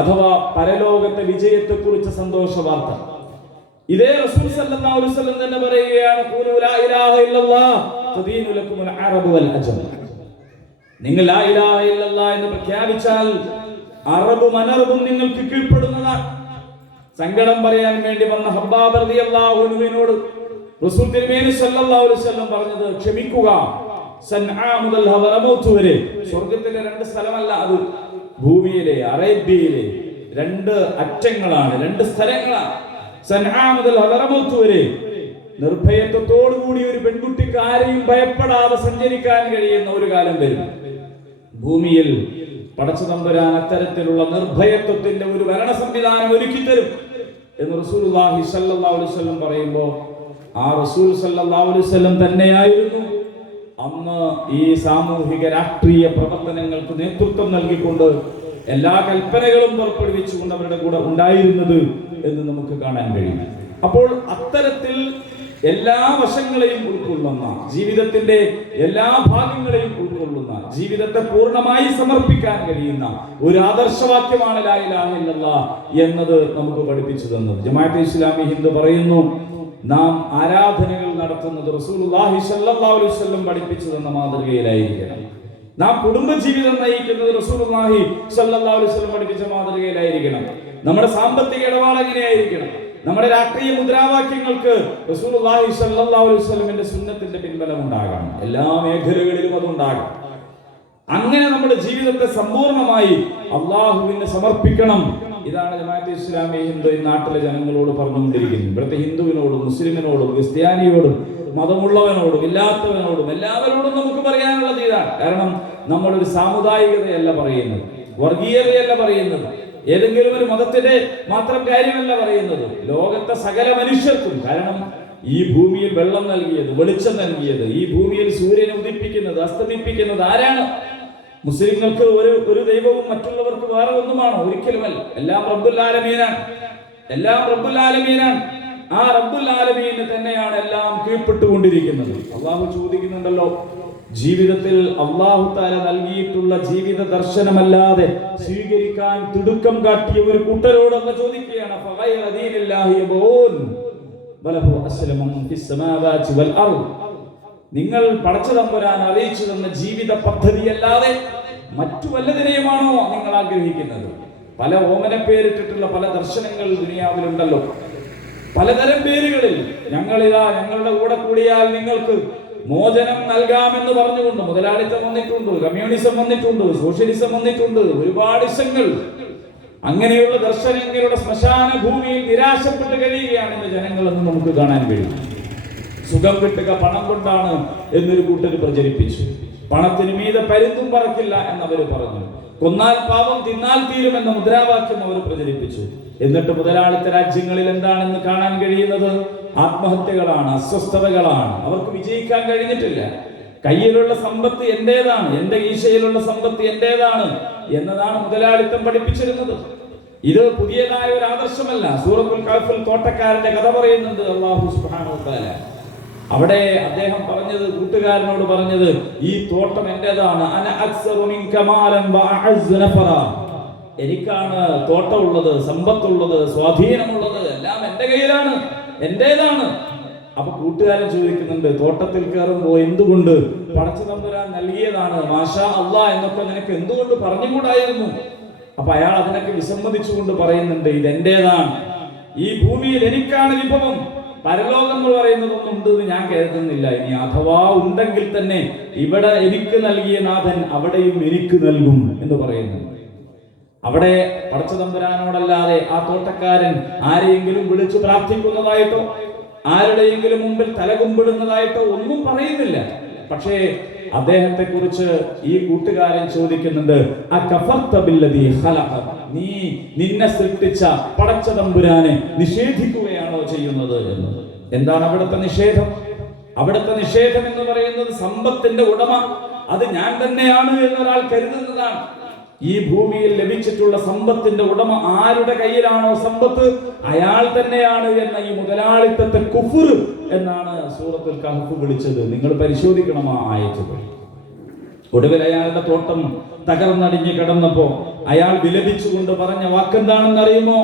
അഥവാ പരലോകത്തെ വിജയത്തെക്കുറിച്ച് സന്തോഷ വാർത്ത. ഇതേ റസൂൽ സല്ലല്ലാഹു അലൈഹി വസല്ലം തന്നെ പറയുകയാണ്, ഖൂലു ലാ ഇലാഹ ഇല്ലല്ലാഹ് തദീനു ലക്കുമുൽ അറബു വൽ അജം. നിങ്ങൾ ലാ ഇലാഹ ഇല്ലല്ലാഹ് എന്ന് പ്രഖ്യാപിച്ചാൽ അറബും അനറബും നിങ്ങൾക്ക് കീഴ്പ്പെടുന്നതാണ്. സങ്കടം പറയാൻ വേണ്ടി വന്ന ഹബ്ബാബ് റളിയല്ലാഹു അൻഹുവിനോട് റസൂൽ തിരുമേനി സല്ലല്ലാഹു അലൈഹി വസല്ലം പറഞ്ഞത്, ക്ഷമിക്കുക, സൻആ മുതൽ ഹദറമൗത്ത് വരെ, സ്വർഗ്ഗത്തിലെ രണ്ട് സ്ഥലമല്ല, അത് ഭൂമിയിലെ അറേബ്യയിലെ രണ്ട് അറ്റങ്ങളാണ്, രണ്ട് സ്ഥലങ്ങളാണ്. സൻആ മുതൽ ഹദറമൗത്ത് വരെ നിർഭയത്വത്തോടുകൂടി ഒരു പെൺകുട്ടിക്ക് ആരെയും ഭയപ്പെടാതെ സഞ്ചരിക്കാൻ കഴിയുന്ന ഒരു കാലം വരും. ഭൂമിയിൽ പടച്ചതമ്പുരാൻ അത്തരത്തിലുള്ള നിർഭയത്വത്തിന്റെ ഒരു ഭരണ സംവിധാനം ഒരുക്കി തരും എന്ന് റസൂലുള്ളാഹി സ്വല്ലല്ലാഹു അലൈഹി വസല്ലം പറയുമ്പോൾ, ആ റസൂൽ സ്വല്ലല്ലാഹു അലൈഹി വസല്ലം തന്നെയായിരുന്നു അന്ന് ഈ സാമൂഹിക രാഷ്ട്രീയ പ്രവർത്തനങ്ങൾക്ക് നേതൃത്വം നൽകിക്കൊണ്ട് എല്ലാ കൽപ്പനകളും പുറപ്പെടുവിച്ചുകൊണ്ട് അവരുടെ കൂടെ ഉണ്ടായിരുന്നത് എന്ന് നമുക്ക് കാണാൻ കഴിയും. അപ്പോൾ അത്തരത്തിൽ എല്ലാ വശങ്ങളെയും ഉൾക്കൊള്ളുന്ന, ജീവിതത്തിന്റെ എല്ലാ ഭാഗങ്ങളെയും ഉൾക്കൊള്ളുന്ന, ജീവിതത്തെ പൂർണ്ണമായി സമർപ്പിക്കാൻ കഴിയുന്ന ഒരു ആദർശവാക്യമാണ് ലാ ഇലാഹ ഇല്ലല്ലാഹ് എന്നത് നമുക്ക് പഠിപ്പിച്ചു തന്നത്. ജമാഅത്തെ ഇസ്ലാമി ഹിന്ദ് പറയുന്നു, നാം ആരാധനകൾ നടത്തുന്നത് റസൂലുള്ളാഹി സ്വല്ലല്ലാഹു അലൈഹി വസല്ലം പഠിപ്പിച്ചു തന്ന മാതൃകയിലായിരിക്കണം. നാം കുടുംബജീവിതം നയിക്കുന്നത് റസൂലുള്ളാഹി സ്വല്ലല്ലാഹു അലൈഹി വസല്ലം പഠിപ്പിച്ച മാതൃകയിലായിരിക്കണം. നമ്മുടെ സാമ്പത്തിക ഇടപാട് എങ്ങനെയായിരിക്കണം? നമ്മുടെ രാഷ്ട്രീയ മുദ്രാവാക്യങ്ങൾക്ക് റസൂലുള്ളാഹി സ്വല്ലല്ലാഹു അലൈഹി വസല്ലമിന്റെ സുന്നത്തിന്റെ പിൻബലം ഉണ്ടാകണം. എല്ലാ മേഖലകളിലും അതുണ്ടാകണം. അങ്ങനെ നമ്മുടെ ജീവിതത്തെ സമ്പൂർണ്ണമായി അള്ളാഹുവിന് സമർപ്പിക്കണം. ഇതാണ് ജമാഅത്തെ ഇസ്ലാമി ഹിന്ദ് ഈ നാട്ടിലെ ജനങ്ങളോട് പറഞ്ഞുകൊണ്ടിരിക്കുന്നത്. ഇവിടുത്തെ ഹിന്ദുവിനോടും മുസ്ലിമിനോടും ക്രിസ്ത്യാനിയോടും മതമുള്ളവനോടും ഇല്ലാത്തവനോടും എല്ലാവരോടും നമുക്ക് പറയാനുള്ളത് ഇതാണ്. കാരണം നമ്മളൊരു സാമുദായികതയല്ല പറയുന്നത്, വർഗീയതയല്ല പറയുന്നത്, ഏതെങ്കിലും ഒരു മതത്തിന്റെ മാത്രം കാര്യമല്ല പറയുന്നത്, ലോകത്തെ സകല മനുഷ്യർക്കും. കാരണം ഈ ഭൂമിയിൽ വെള്ളം നൽകിയത്, വെളിച്ചം നൽകിയത്, ഈ ഭൂമിയിൽ സൂര്യനെ ഉദിപ്പിക്കുന്നത് അസ്തമിപ്പിക്കുന്നത് ആരാണ്? മുസ്ലിങ്ങൾക്ക് ഒരു ദൈവവും മറ്റുള്ളവർക്ക് വേറെ ഒന്നുമാണോ? ഒരിക്കലുമല്ല. എല്ലാം റബ്ബുൽ ആലമീനാണ്, എല്ലാം റബ്ബുൽ ആലമീനാണ്. ആ റബ്ബുൽ ആലമീന് തന്നെയാണ് എല്ലാം കീഴ്പ്പെട്ടുകൊണ്ടിരിക്കുന്നത്. അള്ളാഹു ചോദിക്കുന്നുണ്ടല്ലോ, ജീവിതത്തിൽ അള്ളാഹു തആല നൽകിയിട്ടുള്ള ജീവിത ദർശനമല്ലാതെ സ്വീകരിക്കാൻ തിടുക്കം കാട്ടിയ ഒരു കൂട്ടരോട് അല്ലാഹു ചോദിക്കുകയാണ്, ഫഗൈറ ദീനില്ലാഹി യബൂൻ വലഹു അസ്ലമു ഫിസ് സമാവാതി വൽ അർദ്. നിങ്ങൾ പടച്ചതമ്പുരാൻ അറിയിച്ചു തന്ന ജീവിത പദ്ധതിയല്ലാതെ മറ്റു വല്ലതിനെയുമാണോ നിങ്ങൾ ആഗ്രഹിക്കുന്നത്? പല ഓമന പേരിട്ടിട്ടുള്ള പല ദർശനങ്ങൾ ദുനിയാവിലുണ്ടല്ലോ, പലതരം പേരുകളിൽ. ഞങ്ങളുടെ കൂടെ കൂടിയാൽ നിങ്ങൾക്ക് മോചനം നൽകാമെന്ന് പറഞ്ഞുകൊണ്ട് മുതലാളിത്തം വന്നിട്ടുണ്ട്, കമ്മ്യൂണിസം വന്നിട്ടുണ്ട്, സോഷ്യലിസം വന്നിട്ടുണ്ട്, ഒരുപാട് ഇസങ്ങൾ. അങ്ങനെയുള്ള ദർശനങ്ങളുടെ ശ്മശാന ഭൂമിയിൽ നിരാശപ്പെട്ട് കഴിയുകയാണ് ഇന്ന് ജനങ്ങളെന്ന് നമുക്ക് കാണാൻ കഴിയും. സുഖം കിട്ടുക പണം കൊണ്ടാണ് എന്നൊരു കൂട്ടർ പ്രചരിപ്പിച്ചു. പണത്തിന് മീതെ പരുന്തും പറക്കില്ല എന്നവർ പറഞ്ഞു. കൊന്നാൽ പാപം തിന്നാൽ തീരുമെന്ന മുദ്രാവാക്യം അവർ പ്രചരിപ്പിച്ചു. എന്നിട്ട് മുതലാളിത്ത രാജ്യങ്ങളിൽ എന്താണെന്ന് കാണാൻ കഴിയുന്നത്? ആത്മഹത്യകളാണ്, അസ്വസ്ഥതകളാണ്. അവർക്ക് വിജയിക്കാൻ കഴിഞ്ഞിട്ടില്ല. കയ്യിലുള്ള സമ്പത്ത് എന്റേതാണ്, എന്റെ ഈശയിലുള്ള സമ്പത്ത് എന്റേതാണ് എന്നതാണ് മുതലാളിത്തം പഠിപ്പിച്ചിരുന്നത്. ഇത് പുതിയതായ ഒരു ആദർശമല്ല. സൂറത്തുൽ കഹ്ഫിൽ തോട്ടക്കാരന്റെ കഥ പറയുന്നുണ്ട് അല്ലാഹു സുബ്ഹാനഹു വ തആല. അവിടെ അദ്ദേഹം പറഞ്ഞത്, കൂട്ടുകാരനോട് പറഞ്ഞത്, ഈ തോട്ടം എന്റേതാണ്. അന അക്സറു മിൻക മാലൻ വ അഅസ്സു നഫറ. എനിക്കാണ് തോട്ടമുള്ളത്, സമ്പത്തുള്ളത്, സ്വാധീനമുള്ളത്, എല്ലാം എന്റെ കയ്യിലാണ്, എന്റേതാണ്. അപ്പൊ കൂട്ടുകാരൻ ചോദിക്കുന്നുണ്ട്, തോട്ടത്തിൽ കയറുമ്പോ എന്തുകൊണ്ട് പടച്ചതമ്പുരാൻ നൽകിയതാണ്, മാഷാ അല്ലാഹ് എന്നൊക്കെ നിനക്ക് എന്തുകൊണ്ട് പറഞ്ഞുകൂടായിരുന്നു? അപ്പൊ അയാൾ അതിനൊക്കെ വിസമ്മതിച്ചുകൊണ്ട് പറയുന്നുണ്ട്, ഇതെന്റേതാണ്, ഈ ഭൂമിയിൽ എനിക്കാണ് വിഭവം, പരലോകം എന്ന് പറയുന്നതൊന്നും ഉണ്ടെന്ന് ഞാൻ കരുതുന്നില്ല. ഇനി അഥവാ ഉണ്ടെങ്കിൽ തന്നെ ഇവിടെ എനിക്ക് നൽകിയ നാഥൻ അവിടെയും എനിക്ക് നൽകും എന്ന് പറയുന്നു. അവിടെ പടച്ചതമ്പുരാനോടല്ലാതെ ആ തോട്ടക്കാരൻ ആരെയെങ്കിലും വിളിച്ചു പ്രാർത്ഥിക്കുന്നതായിട്ടോ ആരുടെയെങ്കിലും മുമ്പിൽ തലകുമ്പിടുന്നതായിട്ടോ ഒന്നും പറയുന്നില്ല. പക്ഷേ അദ്ദേഹത്തെ കുറിച്ച് ഈ കൂട്ടുകാരൻ ചോദിക്കുന്നുണ്ട്, നീ നിന്നെ സൃഷ്ടിച്ച പടച്ചതമ്പുരാനെ നിഷേധിക്കുകയാണോ ചെയ്യുന്നത് എന്ന്. എന്താണ് അവിടുത്തെ നിഷേധം? അവിടുത്തെ നിഷേധം എന്ന് പറയുന്നത് സമ്പത്തിന്റെ ഉടമ അത് ഞാൻ തന്നെയാണ് എന്നൊരാൾ കരുതുന്നതാണ്. ഈ ഭൂമിയിൽ ലഭിച്ചിട്ടുള്ള സമ്പത്തിന്റെ ഉടമ ആരുടെ കയ്യിലാണോ സമ്പത്ത് അയാൾ തന്നെയാണ് എന്ന ഈ മുതലാളിത്തത്തെ കുഫ്ർ എന്നാണ് സൂറത്തുൽ കഹ്ഫ് വിളിച്ചത്. നിങ്ങൾ പരിശോധിക്കണം ആ ആയത്തുകൾ. ഒടുവിൽ അയാളുടെ തോട്ടം തകർന്നടിഞ്ഞ് കിടന്നപ്പോ അയാൾ വിലപിച്ചുകൊണ്ട് പറഞ്ഞ വാക്കെന്താണെന്ന് അറിയുമോ?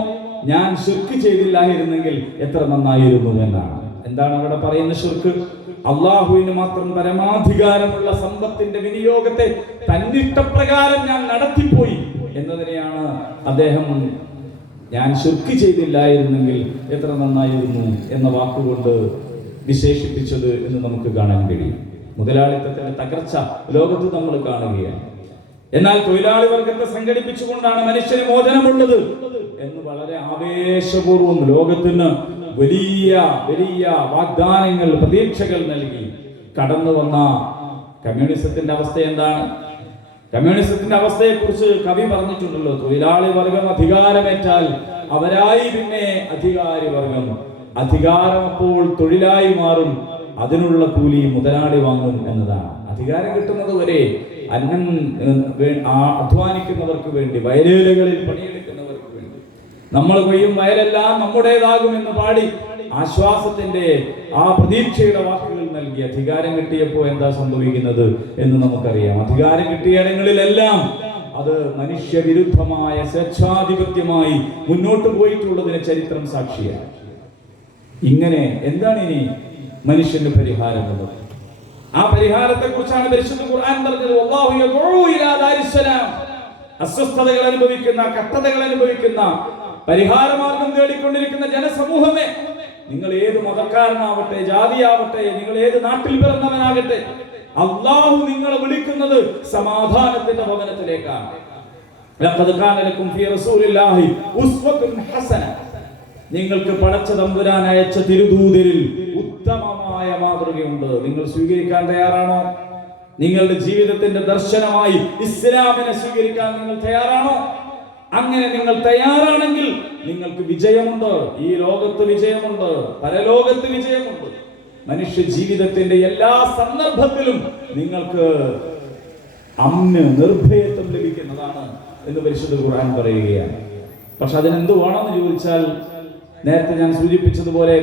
ഞാൻ ശിർക്ക് ചെയ്തില്ലായിരുന്നെങ്കിൽ എത്ര നന്നായിരുന്നു എന്നാണ്. എന്താണ് അവിടെ പറയുന്ന ശിർക്ക്? അള്ളാഹുവിന് മാത്രം പരമാധികാരമുള്ള സമ്പത്തിന്റെ വിനിയോഗത്തെ തന്നിഷ്ടപ്രകാരം ഞാൻ നടത്തിപ്പോയി എന്നതിനെയാണ് അദ്ദേഹം ഞാൻ ശിർക്ക് ചെയ്തില്ലായിരുന്നെങ്കിൽ എത്ര നന്നായിരുന്നു എന്ന വാക്കുകൊണ്ട് വിശേഷിപ്പിച്ചത് എന്ന് നമുക്ക് കാണാൻ കഴിയും. മുതലാളിത്തത്തിന്റെ തകർച്ച ലോകത്ത് നമ്മൾ കാണുകയാണ്. എന്നാൽ തൊഴിലാളി വർഗത്തെ സംഘടിപ്പിച്ചുകൊണ്ടാണ് മനുഷ്യന് മോചനമുള്ളത് എന്ന് വളരെ ആവേശപൂർവ്വം ലോകത്തിന് വലിയ വലിയ വാഗ്ദാനങ്ങൾ, പ്രതീക്ഷകൾ നൽകി കടന്നു വന്ന കമ്മ്യൂണിസത്തിന്റെ അവസ്ഥ എന്താണ്? കമ്മ്യൂണിസത്തിന്റെ അവസ്ഥയെക്കുറിച്ച് കവി പറഞ്ഞിട്ടുണ്ടല്ലോ. തൊഴിലാളി വർഗം അധികാരമേറ്റാൽ അവരായി പിന്നെ അധികാരി വർഗം, അധികാരം അപ്പോൾ തൊഴിലായി മാറും, അതിനുള്ള കൂലി മുതലാളി വാങ്ങും എന്നതാണ്. അധികാരം കിട്ടുന്നത് വരെ അന്നം അധ്വാനിക്കുന്നവർക്ക് വേണ്ടി, വയലേലകളിൽ പണിയെടുക്കുന്നവർക്ക് വേണ്ടി നമ്മൾ കൊയ്യും വയലെല്ലാം നമ്മുടേതാകുമെന്ന് പാടി ആശ്വാസത്തിന്റെ ആ പ്രതീക്ഷയുടെ വാക്കുകൾ നൽകി അധികാരം കിട്ടിയപ്പോൾ എന്താ സംഭവിക്കുന്നത് എന്ന് നമുക്കറിയാം. അധികാരം കിട്ടിയിടങ്ങളിലെല്ലാം അത് മനുഷ്യവിരുദ്ധമായ സ്വേച്ഛാധിപത്യമായി മുന്നോട്ട് പോയിട്ടുള്ളതിന് ചരിത്രം സാക്ഷിയാണ്. ഇങ്ങനെ എന്താണ് ഇനി മനുഷ്യന്റെ പരിഹാരം എന്നത്? ആ പരിഹാരത്തെ കുറിച്ചാണ് പരിശുദ്ധ ഖുർആൻ പറഞ്ഞത്. വല്ലാഹു യദഉ ഇലാ ദാരിസ്സലാം. അസ്വസ്ഥതകൾ അനുഭവിക്കുന്ന, കഷ്ടതകൾ അനുഭവിക്കുന്ന, പരിഹാരമാർഗം തേടിക്കൊണ്ടിരിക്കുന്ന ജനസമൂഹമേ, നിങ്ങൾ ഏത് മതക്കാരനാവട്ടെ, ജാതിയാവട്ടെ, നിങ്ങൾ ഏത് നാട്ടിൽ പിറന്നവനാകട്ടെ, അല്ലാഹു നിങ്ങളെ വിളിക്കുന്നത് സമാധാനത്തിന്റെ ഭവനത്തിലേക്കാണ്. ലഖദ് കാന ലക്കും ഫീ റസൂലില്ലാഹി ഉസ്വത്തുൻ ഹസന. നിങ്ങൾക്ക് പടച്ച തമ്പുരാൻ അയച്ച തിരുദൂതരിൽ ഉത്തമമായ മാതൃകയുണ്ട്. നിങ്ങൾ സ്വീകരിക്കാൻ തയ്യാറാണോ? നിങ്ങളുടെ ജീവിതത്തിന്റെ ദർശനമായി ഇസ്ലാമിനെ സ്വീകരിക്കാൻ നിങ്ങൾ തയ്യാറാണോ? അങ്ങനെ നിങ്ങൾ തയ്യാറാണെങ്കിൽ നിങ്ങൾക്ക് വിജയമുണ്ട്. ഈ ലോകത്ത് വിജയമുണ്ട്, പരലോകത്ത് വിജയമുണ്ട്. മനുഷ്യ ജീവിതത്തിന്റെ എല്ലാ സന്ദർഭത്തിലും നിങ്ങൾക്ക് നിർഭയത്വം ലഭിക്കുന്നതാണ് എന്ന് പരിശുദ്ധ ഖുർആൻ പറയുകയാണ്. പക്ഷെ അതിനെന്ത് വേണമെന്ന് ചോദിച്ചാൽ, നേരത്തെ ഞാൻ സൂചിപ്പിച്ചതുപോലെ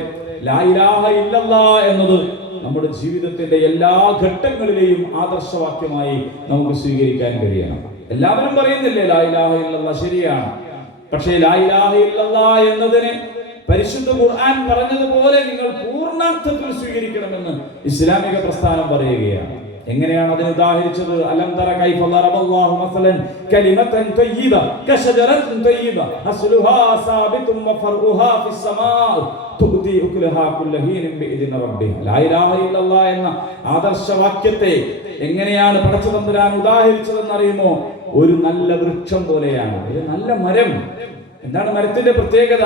ലാ ഇലാഹ ഇല്ലല്ലാഹ് എന്നത് നമ്മുടെ ജീവിതത്തിന്റെ എല്ലാ ഘട്ടങ്ങളിലെയും ആദർശവാക്യമായി നമുക്ക് സ്വീകരിക്കാൻ കഴിയണം. എല്ലാവരും പറയുന്നില്ലേ ലാ ഇലാഹ ഇല്ലല്ലാഹ്? ശരിയാണ്. പക്ഷേ ലാ ഇലാഹ ഇല്ലല്ലാഹ് എന്നതിന് പരിശുദ്ധ ഖുർആൻ പറഞ്ഞതുപോലെ നിങ്ങൾ പൂർണ്ണാർത്ഥത്തിൽ സ്വീകരിക്കണമെന്ന് ഇസ്ലാമിക പ്രസ്ഥാനം പറയുകയാണ്. എങ്ങനെയാണ് അതിനെ ഉദാഹരിച്ചത്? അലം തറ കൈഫ ദറബല്ലാഹു മസലൻ കലിമതൻ തയ്യിബ കശജറത്തിൻ തയ്യിബ അസ്ലുഹാ സാബിതുൻ വഫർഉഹാ ഫിസ്സമാ തുഅതി ഉക്ലഹാ കുല്ലഹീനിൻ ബിഇദ്നി റബ്ബിഹ. ലാ ഇലാഹ ഇല്ലല്ലാഹ് എന്ന ആദർശവാക്യത്തെ എങ്ങനെയാണ് പടച്ച തമ്പുരാൻ ഉദാഹരിച്ചതെന്ന് അറിയുമോ? ഒരു നല്ല വൃക്ഷം പോലെയാണ്, ഒരു നല്ല മരം. എന്താണ് മരത്തിന്റെ പ്രത്യേകത?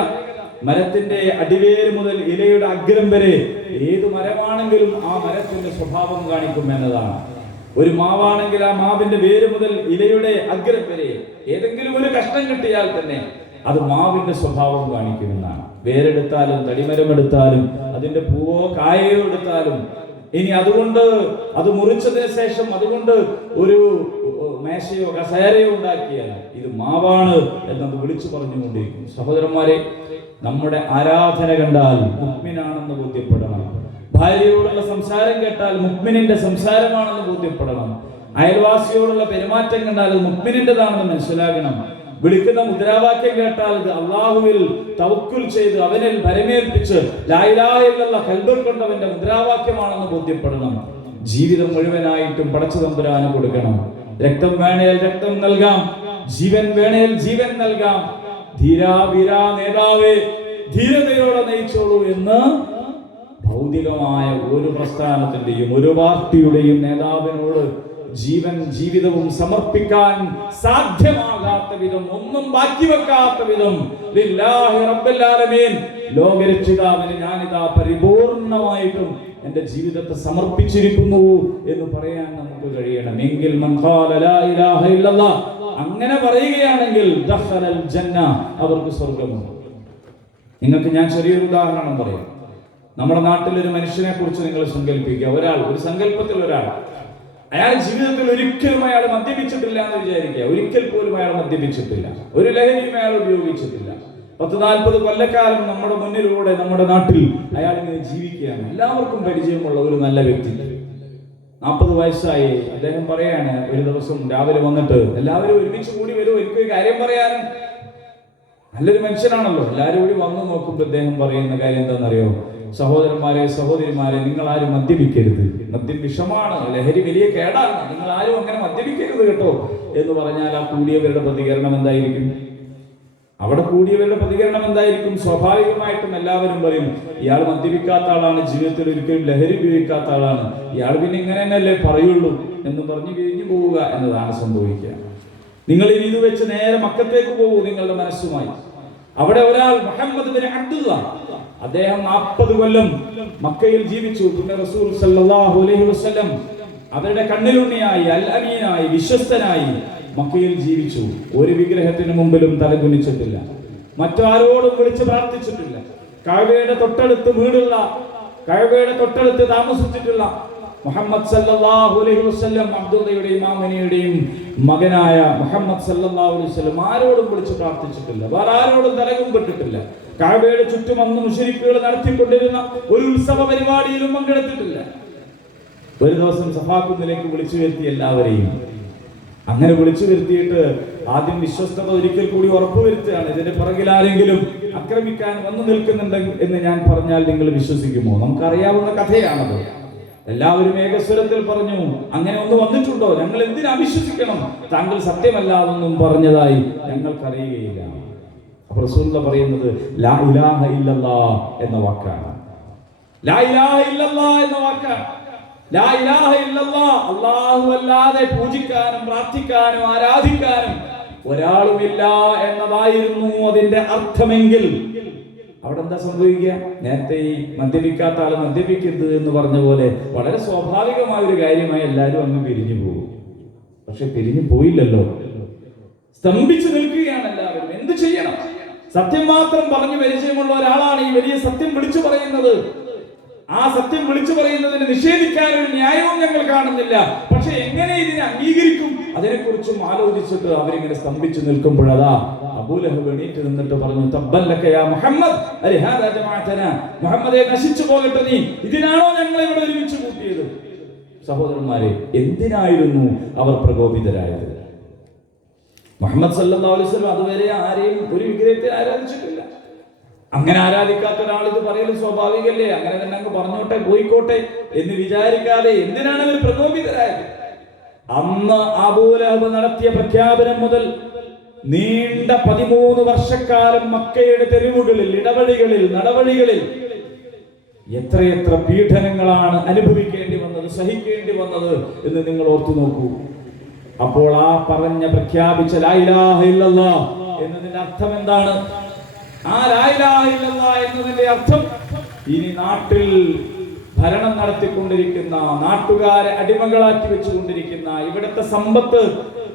മരത്തിന്റെ അടിവേര് മുതൽ ഇലയുടെ അഗ്രം വരെ ഏത് മരമാണെങ്കിലും ആ മരത്തിന്റെ സ്വഭാവം കാണിക്കും എന്നതാണ്. ഒരു മാവാണെങ്കിൽ ആ മാവിന്റെ വേര് മുതൽ ഇലയുടെ അഗ്രം വരെ ഏതെങ്കിലും ഒരു കഷ്ണം കിട്ടിയാൽ തന്നെ അത് മാവിന്റെ സ്വഭാവം കാണിക്കുമെന്നാണ്. വേരെടുത്താലും തടിമരം എടുത്താലും അതിന്റെ പൂവോ കായയോ എടുത്താലും, ഇനി അതുകൊണ്ട് അത് മുറിച്ചതിന് ശേഷം അതുകൊണ്ട് ഒരു മേശയോ കസേരയോ ഉണ്ടാക്കിയാൽ ഇത് മാവാണ് എന്നത് വിളിച്ചു പറഞ്ഞുകൊണ്ടിരിക്കും. സഹോദരന്മാരെ, നമ്മുടെ ആരാധന കണ്ടാൽ മുഅ്മിനാണെന്ന് ബോധ്യപ്പെടണം. ഭാര്യയോടുള്ള സംസാരം കേട്ടാൽ മുഅ്മിനിന്റെ സംസാരമാണെന്ന് ബോധ്യപ്പെടണം. അയൽവാസിയോടുള്ള പെരുമാറ്റം കണ്ടാൽ അത് മുഅ്മിനിന്റേതാണെന്ന് മനസ്സിലാകണം. വിളിക്കുന്ന മുദ്രാവാക്യം കേട്ടാൽ ഇത് അള്ളാഹുവിൽ തവക്കുൽ ചെയ്ത് അവനിൽ ഭരമേൽപ്പിച്ച് ലാ ഇലാഹ ഇല്ലല്ലാഹ് ഖൽബിൽ കൊണ്ടവന്റെ മുദ്രാവാക്യമാണെന്ന് ബോധ്യപ്പെടണം. ജീവിതം മുഴുവനായിട്ടും പടച്ച തമ്പുരാന് കൊടുക്കണം. രക്തം വേണേൽ രക്തം നൽകാം, ജീവൻ വേണേൽ ജീവൻ നൽകാം. ധീരാവീരാ നേതാവേ, ധീരതയോടെ നയിച്ചോളൂ എന്ന് ഭൗതികമായ ഒരു പ്രസ്ഥാനത്തിന്റെയും ഒരു പാർട്ടിയുടെയും നേതാവിനോട് ജീവിതവും സമർപ്പിക്കാൻ സാധ്യമാകാത്ത വിധം, ഒന്നും ബാക്കി വെക്കാത്ത വിധം ലില്ലാഹി റബ്ബിൽ ആലമീൻ, ലോകരക്ഷിതാവിന് ഞാനിതാ പരിപൂർണമായിട്ടും എന്റെ ജീവിതത്തെ സമർപ്പിച്ചിരിക്കുന്നു എന്ന് പറയാൻ നമുക്ക് കഴിയണം. എങ്കിൽ മൻ ഖാല ലാ ഇലാഹ ഇല്ലല്ലാഹ്, അങ്ങനെ പറയുകയാണെങ്കിൽ ദഖലൽ ജന്ന, അവർക്ക് സ്വർഗ്ഗമുണ്ട്. നിങ്ങൾക്ക് ഞാൻ ചെറിയൊരു ഉദാഹരണം പറയാം. നമ്മുടെ നാട്ടിലൊരു മനുഷ്യനെ കുറിച്ച് നിങ്ങൾ സങ്കല്പിക്കുക. ഒരാൾ, ഒരു സങ്കല്പത്തിൽ ഒരാൾ, അയാൾ ജീവിതത്തിൽ ഒരിക്കലും അയാൾ മദ്യപിച്ചിട്ടില്ല എന്ന് വിചാരിക്കുക. ഒരിക്കൽ പോലും അയാൾ മദ്യപിച്ചിട്ടില്ല, ഒരു ലഹരിയും അയാൾ ഉപയോഗിച്ചിട്ടില്ല. 40-40 കൊല്ലക്കാലം നമ്മുടെ മുന്നിലൂടെ നമ്മുടെ നാട്ടിൽ അയാൾ ഇങ്ങനെ ജീവിക്കുകയാണ്. എല്ലാവർക്കും പരിചയമുള്ള ഒരു നല്ല വ്യക്തി. 40 വയസ്സായി. അദ്ദേഹം പറയാണ്, ഒരു ദിവസം രാവിലെ വന്നിട്ട് എല്ലാവരും ഒരുമിച്ച് കൂടി വരും, എനിക്ക് കാര്യം പറയാനും. നല്ലൊരു മനുഷ്യനാണല്ലോ. എല്ലാവരും കൂടി വന്നു നോക്കുമ്പോൾ അദ്ദേഹം പറയുന്ന കാര്യം എന്താണെന്നറിയോ? സഹോദരന്മാരെ, സഹോദരിമാരെ, നിങ്ങൾ ആരും മദ്യപിക്കരുത്. മദ്യം വിഷമാണ്, ലഹരി വലിയ കേടാണ്, നിങ്ങൾ ആരും അങ്ങനെ മദ്യപിക്കരുത് കേട്ടോ എന്ന് പറഞ്ഞാൽ ആ കൂടിയവരുടെ പ്രതികരണം എന്തായിരിക്കും? അവിടെ കൂടിയവരുടെ പ്രതികരണം എന്തായിരിക്കും? സ്വാഭാവികമായിട്ടും എല്ലാവരും പറയും, ഇയാൾ മദ്യപിക്കാത്ത ആളാണ്, ജീവിതത്തിൽ ഒരിക്കലും ലഹരി ഉപയോഗിക്കാത്ത ആളാണ്, ഇയാൾ പിന്നെ ഇങ്ങനെ തന്നെയല്ലേ പറയുള്ളൂ എന്ന് പറഞ്ഞു കഴിഞ്ഞു പോവുക എന്നതാണ് സംഭവിക്കുക. നിങ്ങൾ ഇനി ഇത് വെച്ച് നേരെ മക്കത്തേക്ക് പോകൂ നിങ്ങളുടെ മനസ്സുമായി. അവിടെ ഒരാൾ മുഹമ്മദ് ബിൻ അബ്ദുള്ള, അദ്ദേഹം 40 കൊല്ലം മക്കയിൽ ജീവിച്ചു. പിന്നെ റസൂൽ സല്ലല്ലാഹു അലൈഹി വസല്ലം അവരുടെ കണ്ണിലുണ്ണിയായി, അൽ അമീനായി, വിശ്വസ്തനായി മക്കയിൽ ജീവിച്ചു. ഒരു വിഗ്രഹത്തിന് മുമ്പിലും തലകുനിച്ചിട്ടില്ല, മറ്റാരോടും വിളിച്ച് പ്രാർത്ഥിച്ചിട്ടില്ല. കഅബയുടെ തൊട്ടടുത്ത് വീടുള്ള, കഅബയുടെ തൊട്ടടുത്ത് താമസിച്ചിട്ടുള്ള മുഹമ്മദ് സല്ലല്ലാഹു അലൈഹി വസല്ലം, അബ്ദുള്ളയുടെയും ആമിനയുടെയും മകനായ മുഹമ്മദ് സല്ലല്ലാഹു അലൈഹി വസല്ലം ആരോടും വിളിച്ച് പ്രാർത്ഥിച്ചിട്ടില്ല, വേറെ ആരോടും തലകുമ്പിട്ടിട്ടില്ല. കഅബയുടെ ചുറ്റും അന്ന് മുശ്രിക്കുകൾ നടത്തിക്കൊണ്ടിരുന്ന ഒരു ഉത്സവ പരിപാടിയിലും പങ്കെടുത്തിട്ടില്ല. ഒരു ദിവസം സഫാക്കുന്നിലേക്ക് വിളിച്ചു വരുത്തി എല്ലാവരെയും. അങ്ങനെ വിളിച്ചു വരുത്തിയിട്ട് ആദ്യം വിശ്വസ്തത ഒരിക്കൽ കൂടി ഉറപ്പുവരുത്തുകയാണ്. ഇതിന്റെ പിറകിൽ ആരെങ്കിലും ആക്രമിക്കാൻ വന്നു നിൽക്കുന്നുണ്ട് എന്ന് ഞാൻ പറഞ്ഞാൽ നിങ്ങൾ വിശ്വസിക്കുമോ? നമുക്കറിയാവുന്ന കഥയാണത്. എല്ലാവരും ഏകസ്വരത്തിൽ പറഞ്ഞു, അങ്ങനെ ഒന്ന് വന്നിട്ടുണ്ടോ? ഞങ്ങൾ എന്തിനാ വിശ്വസിക്കണം? താങ്കൾ സത്യമല്ലാതൊന്നും പറഞ്ഞതായി ഞങ്ങൾക്കറിയുകയില്ല. അപ്പോൾ റസൂലുള്ളാഹി പറയുന്നത് ലാ ഇലാഹ ഇല്ലല്ലാഹ് എന്ന വാക്കാണ്. ലാ ഇലാഹ ഇല്ലല്ലാഹ് എന്ന വാക്കാണ്. ലാ ഇലാഹ ഇല്ലല്ലാഹ്, അല്ലാഹു അല്ലാതെ പൂജിക്കാനും പ്രാർത്ഥിക്കാനും ആരാധിക്കാനും ഒരാളുമില്ല എന്നതായിരുന്നു അതിന്റെ അർത്ഥമെങ്കിൽ അവിടെ എന്താ സംഭവിക്കുക? നേരത്തെ ഈ മദ്യപിക്കാത്ത ആൾ മദ്യപിക്കരുത് എന്ന് പറഞ്ഞ പോലെ വളരെ സ്വാഭാവികമായ ഒരു കാര്യമായി എല്ലാവരും അങ്ങ് പിരിഞ്ഞു പോകും. പക്ഷെ പിരിഞ്ഞു പോയില്ലല്ലോ, സ്തംഭിച്ചു നിൽക്കുകയാണ് എല്ലാവരും. എന്ത് ചെയ്യണം? സത്യം മാത്രം പറഞ്ഞു പരിചയമുള്ള ഒരാളാണ് ഈ വലിയ സത്യം വിളിച്ചു പറയുന്നത്. ആ സത്യം വിളിച്ചു പറയുന്നതിന് നിഷേധിക്കാൻ ഒരു ന്യായവും ഞങ്ങൾ കാണുന്നില്ല. പക്ഷെ എങ്ങനെ ഇതിനെ അംഗീകരിക്കും? അതിനെക്കുറിച്ചും ആലോചിച്ചിട്ട് അവരിങ്ങനെ സ്തംഭിച്ചു നിൽക്കുമ്പോഴതാ അബൂലഹബ് എണീറ്റ് നിന്നിട്ട് പറഞ്ഞു, തബ്ബല്ലക യാ മുഹമ്മദ് അലിഹാദാ ജമഅതനാ, മുഹമ്മദേ നശിച്ചു പോകട്ടെ, നീ ഇതിനാണോ ഞങ്ങളെ ഇവിടെ ഒരുമിച്ച് കൂട്ടിയത്? സഹോദരന്മാരെ, എന്തിനായിരുന്നു അവർ പ്രകോപിതരായത്? മുഹമ്മദ് സല്ലല്ലാഹു അലൈഹി വസല്ലം അതുവരെ ആരെയും ഒരു വിഗ്രഹത്തെ ആരാധിച്ചിട്ടില്ല. അങ്ങനെ ആരാധിക്കാത്ത ഒരാൾ ഇത് പറയലും സ്വാഭാവികല്ലേ? അങ്ങനെ തന്നെ അങ്ങ് പറഞ്ഞോട്ടെ, പോയിക്കോട്ടെ എന്ന് വിചാരിക്കാതെ എന്തിനാണ് അവർ പ്രകോപിതരായത്? അന്ന് അബൂലഹബ് നടത്തിയ പ്രഖ്യാപനം മുതൽ നീണ്ട 13 വർഷക്കാലം മക്കയുടെ തെരുവുകളിൽ, ഇടവഴികളിൽ, നടവഴികളിൽ എത്രയെത്ര പീഡനങ്ങളാണ് അനുഭവിക്കേണ്ടി വന്നത്, സഹിക്കേണ്ടി വന്നത് എന്ന് നിങ്ങൾ ഓർത്തു നോക്കൂ. അപ്പോൾ ആ പ്രഖ്യാപിച്ച ലാ ഇലാഹ ഇല്ലല്ലാഹ് എന്നതിന്റെ അർത്ഥം എന്താണ്? ആ ലാ ഇലാഹ ഇല്ലല്ലാഹ് എന്നതിന്റെ അർത്ഥം ഇനി നാട്ടിൽ ഭരണം നടത്തിക്കൊണ്ടിരിക്കുന്ന, നാട്ടുകാരെ അടിമകളാക്കി വെച്ചുകൊണ്ടിരിക്കുന്ന, ഇവിടുത്തെ സമ്പത്ത്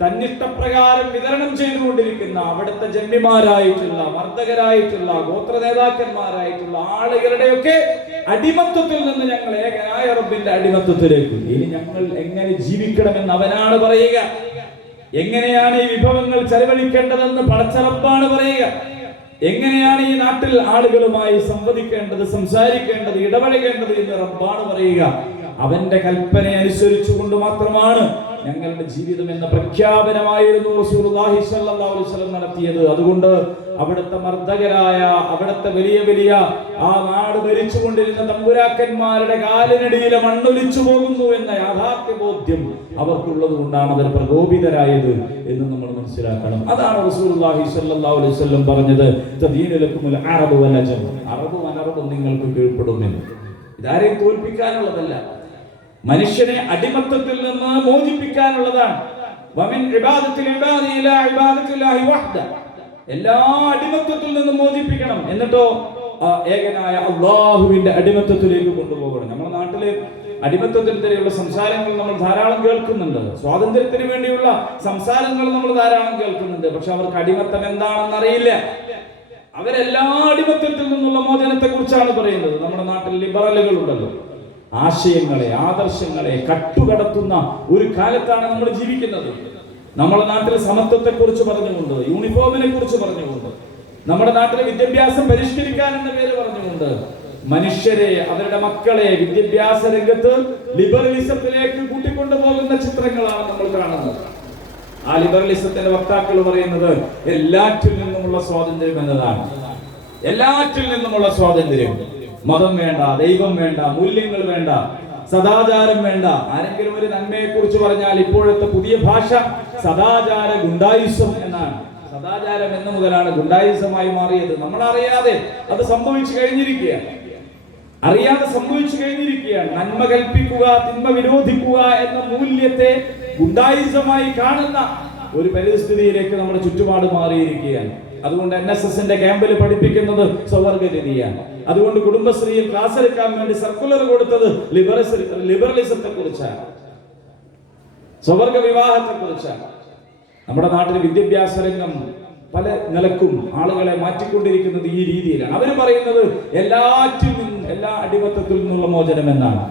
തന്നിഷ്ടപ്രകാരം വിതരണം ചെയ്തുകൊണ്ടിരിക്കുന്ന, അവിടുത്തെ ജന്മിമാരായിട്ടുള്ള, വർദ്ധകരായിട്ടുള്ള, ഗോത്ര നേതാക്കന്മാരായിട്ടുള്ള ആളുകളുടെയൊക്കെ അടിമത്വത്തിൽ നിന്ന് ഞങ്ങൾ ഏകനായ റബ്ബിന്റെ അടിമത്വത്തിലേക്ക് ഇനി ഞങ്ങൾ എങ്ങനെ ജീവിക്കണമെന്ന് അവനാണ് പറയുക. എങ്ങനെയാണ് ഈ വിഭവങ്ങൾ ചെലവഴിക്കേണ്ടതെന്ന് പടച്ച റബ്ബാണ് പറയുക. എങ്ങനെയാണ് ഈ നാട്ടിൽ ആളുകളുമായി സംവദിക്കേണ്ടത്, സംസാരിക്കേണ്ടത്, ഇടപഴകേണ്ടത് എന്ന് റബ്ബാണ് പറയുക. അവന്റെ കൽപ്പന അനുസരിച്ചുകൊണ്ട് മാത്രമാണ് ഞങ്ങളുടെ ജീവിതം എന്ന പ്രഖ്യാപനമായിരുന്നു റസൂലുള്ളാഹി സ്വല്ലല്ലാഹു അലൈഹി വസല്ലം നടത്തിയത്. അതുകൊണ്ട് അവിടുത്തെ മർദ്ദകരായ, അവിടുത്തെ വലിയ വലിയ ആ നാട് ഭരിച്ചുകൊണ്ടിരുന്ന തമ്പുരാക്കന്മാരുടെ കാലിനടിയിലെ മണ്ണൊലിച്ചു പോകുന്നു എന്ന യാഥാർത്ഥ്യ ബോധ്യം അവർക്കുള്ളത് കൊണ്ടാണ് അവർ പ്രകോപിതരായത് എന്ന് നമ്മൾ മനസ്സിലാക്കണം. അതാണ് റസൂലുള്ളാഹി സ്വല്ലല്ലാഹു അലൈഹി വസല്ലം പറഞ്ഞത്, തദീനു ലക്കുമുൽ അറബു വൽ അജം, അറബും അനറബും നിങ്ങൾക്ക് കീഴ്പ്പെടുമെന്ന്. ഇതാരെയും തോൽപ്പിക്കാനുള്ളതല്ല, മനുഷ്യനെ അടിമത്തത്തിൽ നിന്ന് മോചിപ്പിക്കാനുള്ളതാണ്. വമിൻ ഇബാദത്തിൽ ഇബാദി ഇലാ ഇബാദത്തില്ലാഹി വഹ്ദ, എല്ലാ അടിമത്തത്തിൽ നിന്നും മോചിപ്പിക്കണം. എന്നിട്ടോ ഏകനായ അല്ലാഹുവിന്റെ അടിമത്തത്തിലേക്ക് കൊണ്ടുപോകണം. നമ്മുടെ നാട്ടില് അടിമത്തത്തിനെതിരെയുള്ള സംസാരങ്ങൾ നമ്മൾ ധാരാളം കേൾക്കുന്നുണ്ട്. സ്വാതന്ത്ര്യത്തിന് വേണ്ടിയുള്ള സംസാരങ്ങൾ നമ്മൾ ധാരാളം കേൾക്കുന്നുണ്ട്. പക്ഷെ അവർക്ക് അടിമത്തം എന്താണെന്ന് അറിയില്ല. അവരെല്ലാ അടിമത്തത്തിൽ നിന്നുള്ള മോചനത്തെ കുറിച്ചാണ് പറയുന്നത്. നമ്മുടെ നാട്ടിൽ ലിബറലുകൾ ഉണ്ടല്ലോ, ആശയങ്ങളെ, ആദർശങ്ങളെ കട്ടുകടത്തുന്ന ഒരു കാലത്താണ് നമ്മൾ ജീവിക്കുന്നത്. നമ്മുടെ നാട്ടിൽ സമത്വത്തെ കുറിച്ച് പറഞ്ഞുകൊണ്ട്, യൂണിഫോമിനെ കുറിച്ച് പറഞ്ഞുകൊണ്ട്, നമ്മുടെ നാട്ടിലെ വിദ്യാഭ്യാസം പരിഷ്കരിക്കാൻ എന്ന പേര് പറഞ്ഞുകൊണ്ട് മനുഷ്യരെ, അവരുടെ മക്കളെ വിദ്യാഭ്യാസ രംഗത്ത് ലിബറലിസത്തിലേക്ക് കൂട്ടിക്കൊണ്ടുപോകുന്ന ചിത്രങ്ങളാണ് നമ്മൾ കാണുന്നത്. ആ ലിബറലിസത്തിന്റെ വക്താക്കൾ പറയുന്നത് എല്ലാറ്റിൽ നിന്നുമുള്ള സ്വാതന്ത്ര്യം എന്നതാണ്. എല്ലാറ്റിൽ നിന്നുമുള്ള സ്വാതന്ത്ര്യം. മതം വേണ്ട, ദൈവം വേണ്ട, മൂല്യങ്ങൾ വേണ്ട, സദാചാരം വേണ്ട. ആരെങ്കിലും ഒരു നന്മയെ കുറിച്ച് പറഞ്ഞാൽ ഇപ്പോഴത്തെ പുതിയ ഭാഷ സദാചാര ഗുണ്ടായിസം എന്നാണ്. സദാചാരം എന്ന് മുതലാണ് ഗുണ്ടായിസമായി മാറിയത്. നമ്മൾ അറിയാതെ അത് സംഭവിച്ചു കഴിഞ്ഞിരിക്കുകയാണ്. അറിയാതെ സംഭവിച്ചു കഴിഞ്ഞിരിക്കുകയാണ്. നന്മ കൽപ്പിക്കുക, തിന്മ വിരോധിക്കുക എന്ന മൂല്യത്തെ ഗുണ്ടായിസമായി കാണുന്ന ഒരു പരിസ്ഥിതിയിലേക്ക് നമ്മുടെ ചുറ്റുപാട് മാറിയിരിക്കുകയാണ്. അതുകൊണ്ട് NSSന്റെ ക്യാമ്പിൽ പഠിപ്പിക്കുന്നത് സ്വവർഗരീതിയാണ്. അതുകൊണ്ട് കുടുംബശ്രീയിൽ ക്ലാസ് എടുക്കാൻ വേണ്ടി സർക്കുലർ കൊടുത്തത് ലിബറലിസത്തെ കുറിച്ചാണ്, സ്വവർഗ വിവാഹത്തെ കുറിച്ചാണ്. നമ്മുടെ നാട്ടിൽ വിദ്യാഭ്യാസ രംഗം പല നിലക്കും ആളുകളെ മാറ്റിക്കൊണ്ടിരിക്കുന്നത് ഈ രീതിയിലാണ്. അവർ പറയുന്നത് എല്ലാറ്റിൽ നിന്നും, എല്ലാ അടിമത്തത്തിൽ നിന്നുള്ള മോചനം എന്നാണ്.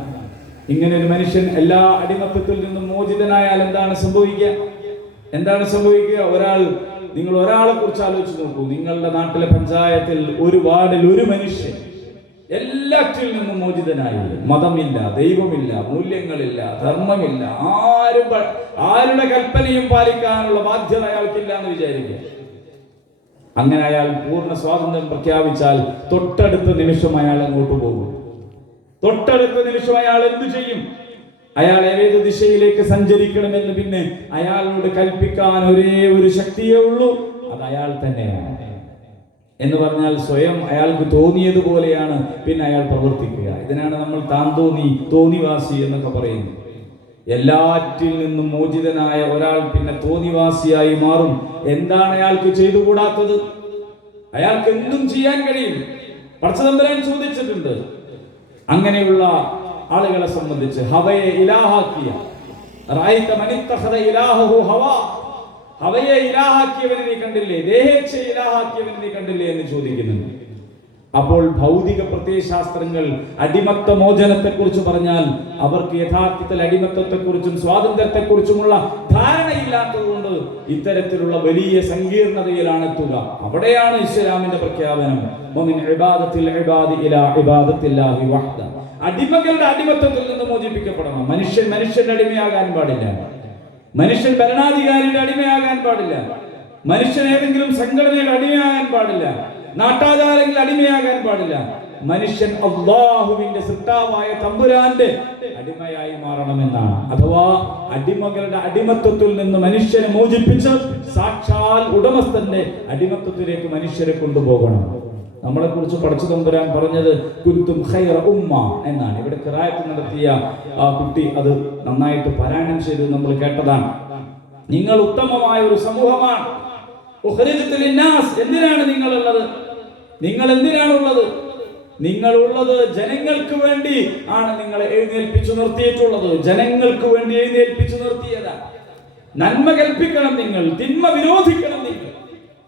ഇങ്ങനെ ഒരു മനുഷ്യൻ എല്ലാ അടിമത്തത്തിൽ നിന്നും മോചിതനായാൽ എന്താണ് സംഭവിക്കുക? എന്താണ് സംഭവിക്കുക? നിങ്ങൾ ഒരാളെ കുറിച്ച് ആലോചിച്ച് നോക്കൂ. നിങ്ങളുടെ നാട്ടിലെ പഞ്ചായത്തിൽ ഒരു വാർഡിൽ ഒരു മനുഷ്യൻ എല്ലാറ്റിൽ നിന്നും മോചിതനായി, മതമില്ല, ദൈവമില്ല, മൂല്യങ്ങളില്ല, ധർമ്മമില്ല, ആരുടെ കൽപ്പനയും പാലിക്കാനുള്ള ബാധ്യത അയാൾക്കില്ല എന്ന് വിചാരിക്കുക. അങ്ങനെ അയാൾ പൂർണ്ണ സ്വാതന്ത്ര്യം പ്രഖ്യാപിച്ചാൽ തൊട്ടടുത്ത നിമിഷം അയാൾ അങ്ങോട്ട് പോകും. തൊട്ടടുത്ത നിമിഷം അയാൾ എന്തു ചെയ്യും? അയാൾ ഏത് ദിശയിലേക്ക് സഞ്ചരിക്കണമെന്ന് പിന്നെ അയാളോട് കൽപ്പിക്കാൻ ഒരേ ഒരു ശക്തിയേ ഉള്ളൂ, അത് അയാൾ തന്നെയാണ്. എന്ന് പറഞ്ഞാൽ സ്വയം അയാൾക്ക് തോന്നിയതുപോലെയാണ് പിന്നെ അയാൾ പ്രവർത്തിക്കുക. ഇതിനാണ് നമ്മൾ തോന്നിവാസി എന്നൊക്കെ പറയുന്നത്. എല്ലാറ്റിൽ നിന്നും മോചിതനായ ഒരാൾ പിന്നെ തോന്നിവാസിയായി മാറും. എന്താണ് അയാൾക്ക് ചെയ്തുകൂടാത്തത്? അയാൾക്ക് എന്തും ചെയ്യാൻ കഴിയും. പടച്ചതമ്പുരാൻ ചോദിച്ചിട്ടുണ്ട് അങ്ങനെയുള്ള ആളുകളെ സംബന്ധിച്ച്. ഹവയെ ഇലാഹാക്കിയ, റഅയ്ത മൻ ഇത്തഖദ ഇലാഹു ഹവാ, ഹവയെ ഇലാഹാക്കിയവനെ നീ കണ്ടില്ലേ, ദേഹേച്ഛയെ ഇലാഹാക്കിയവനെ നീ കണ്ടില്ലേ എന്ന് ചോദിക്കുന്നുണ്ട്. അപ്പോൾ ഭൗതിക പ്രത്യയശാസ്ത്രങ്ങൾ അടിമത്ത മോചനത്തെക്കുറിച്ച് പറഞ്ഞാൽ അവർക്ക് യഥാർത്ഥത്തിൽ അടിമത്തത്തെക്കുറിച്ചും സ്വാതന്ത്ര്യത്തെക്കുറിച്ചുമുള്ള ധാരണയില്ലാത്തതുകൊണ്ട് ഇത്തരത്തിലുള്ള വലിയ സങ്കീർണതയിലാണ് എത്തുക. അവിടെയാണ് ഇസ്ലാമിന്റെ പ്രഖ്യാപനം, അടിമകളുടെ അടിമത്തത്തിൽ നിന്ന് മോചിപ്പിക്കപ്പെടണം. മനുഷ്യന്റെ അടിമയാകാൻ പാടില്ല. മനുഷ്യൻ ഭരണാധികാരിയുടെ അടിമയാകാൻ പാടില്ല. മനുഷ്യൻ ഏതെങ്കിലും സംഘടനയുടെ അടിമയാകാൻ പാടില്ല. നാട്ടാചാരങ്ങളിൽ അടിമയാകാൻ പാടില്ല. മനുഷ്യൻ അല്ലാഹുവിന്റെ സൃഷ്ടാവായ തമ്പുരാന്റെ അടിമയായി മാറണമെന്നാണ്. അഥവാ അടിമകളുടെ അടിമത്വത്തിൽ നിന്ന് മനുഷ്യനെ മോചിപ്പിച്ച് സാക്ഷാൽ ഉടമസ്ഥന്റെ അടിമത്വത്തിലേക്ക് മനുഷ്യരെ കൊണ്ടുപോകണം. നമ്മളെ കുറിച്ച് പഠിച്ചു തമ്പുരാൻ പറഞ്ഞത് കുന്തും ഖൈറ ഉമ്മ എന്നാണ്. ഇവിടെ ഖിറാഅത്ത് നടത്തിയ ആ കുട്ടി അത് നന്നായിട്ട് പാരായണം ചെയ്ത് നമ്മൾ കേട്ടതാണ്. നിങ്ങൾ ഉത്തമമായ ഒരു സമൂഹമാണ്. എന്തിനാണ് നിങ്ങളുള്ളത്? നിങ്ങൾ എന്തിനാണുള്ളത്? നിങ്ങളുള്ളത് ജനങ്ങൾക്ക് വേണ്ടി ആണ്. നിങ്ങളെ എഴുന്നേൽപ്പിച്ചു നിർത്തിയിട്ടുള്ളത് ജനങ്ങൾക്ക് വേണ്ടി എഴുന്നേൽപ്പിച്ചു നിർത്തിയതാണ്. നന്മ കൽപ്പിക്കണം നിങ്ങൾ, തിന്മ വിരോധിക്കണം നിങ്ങൾ.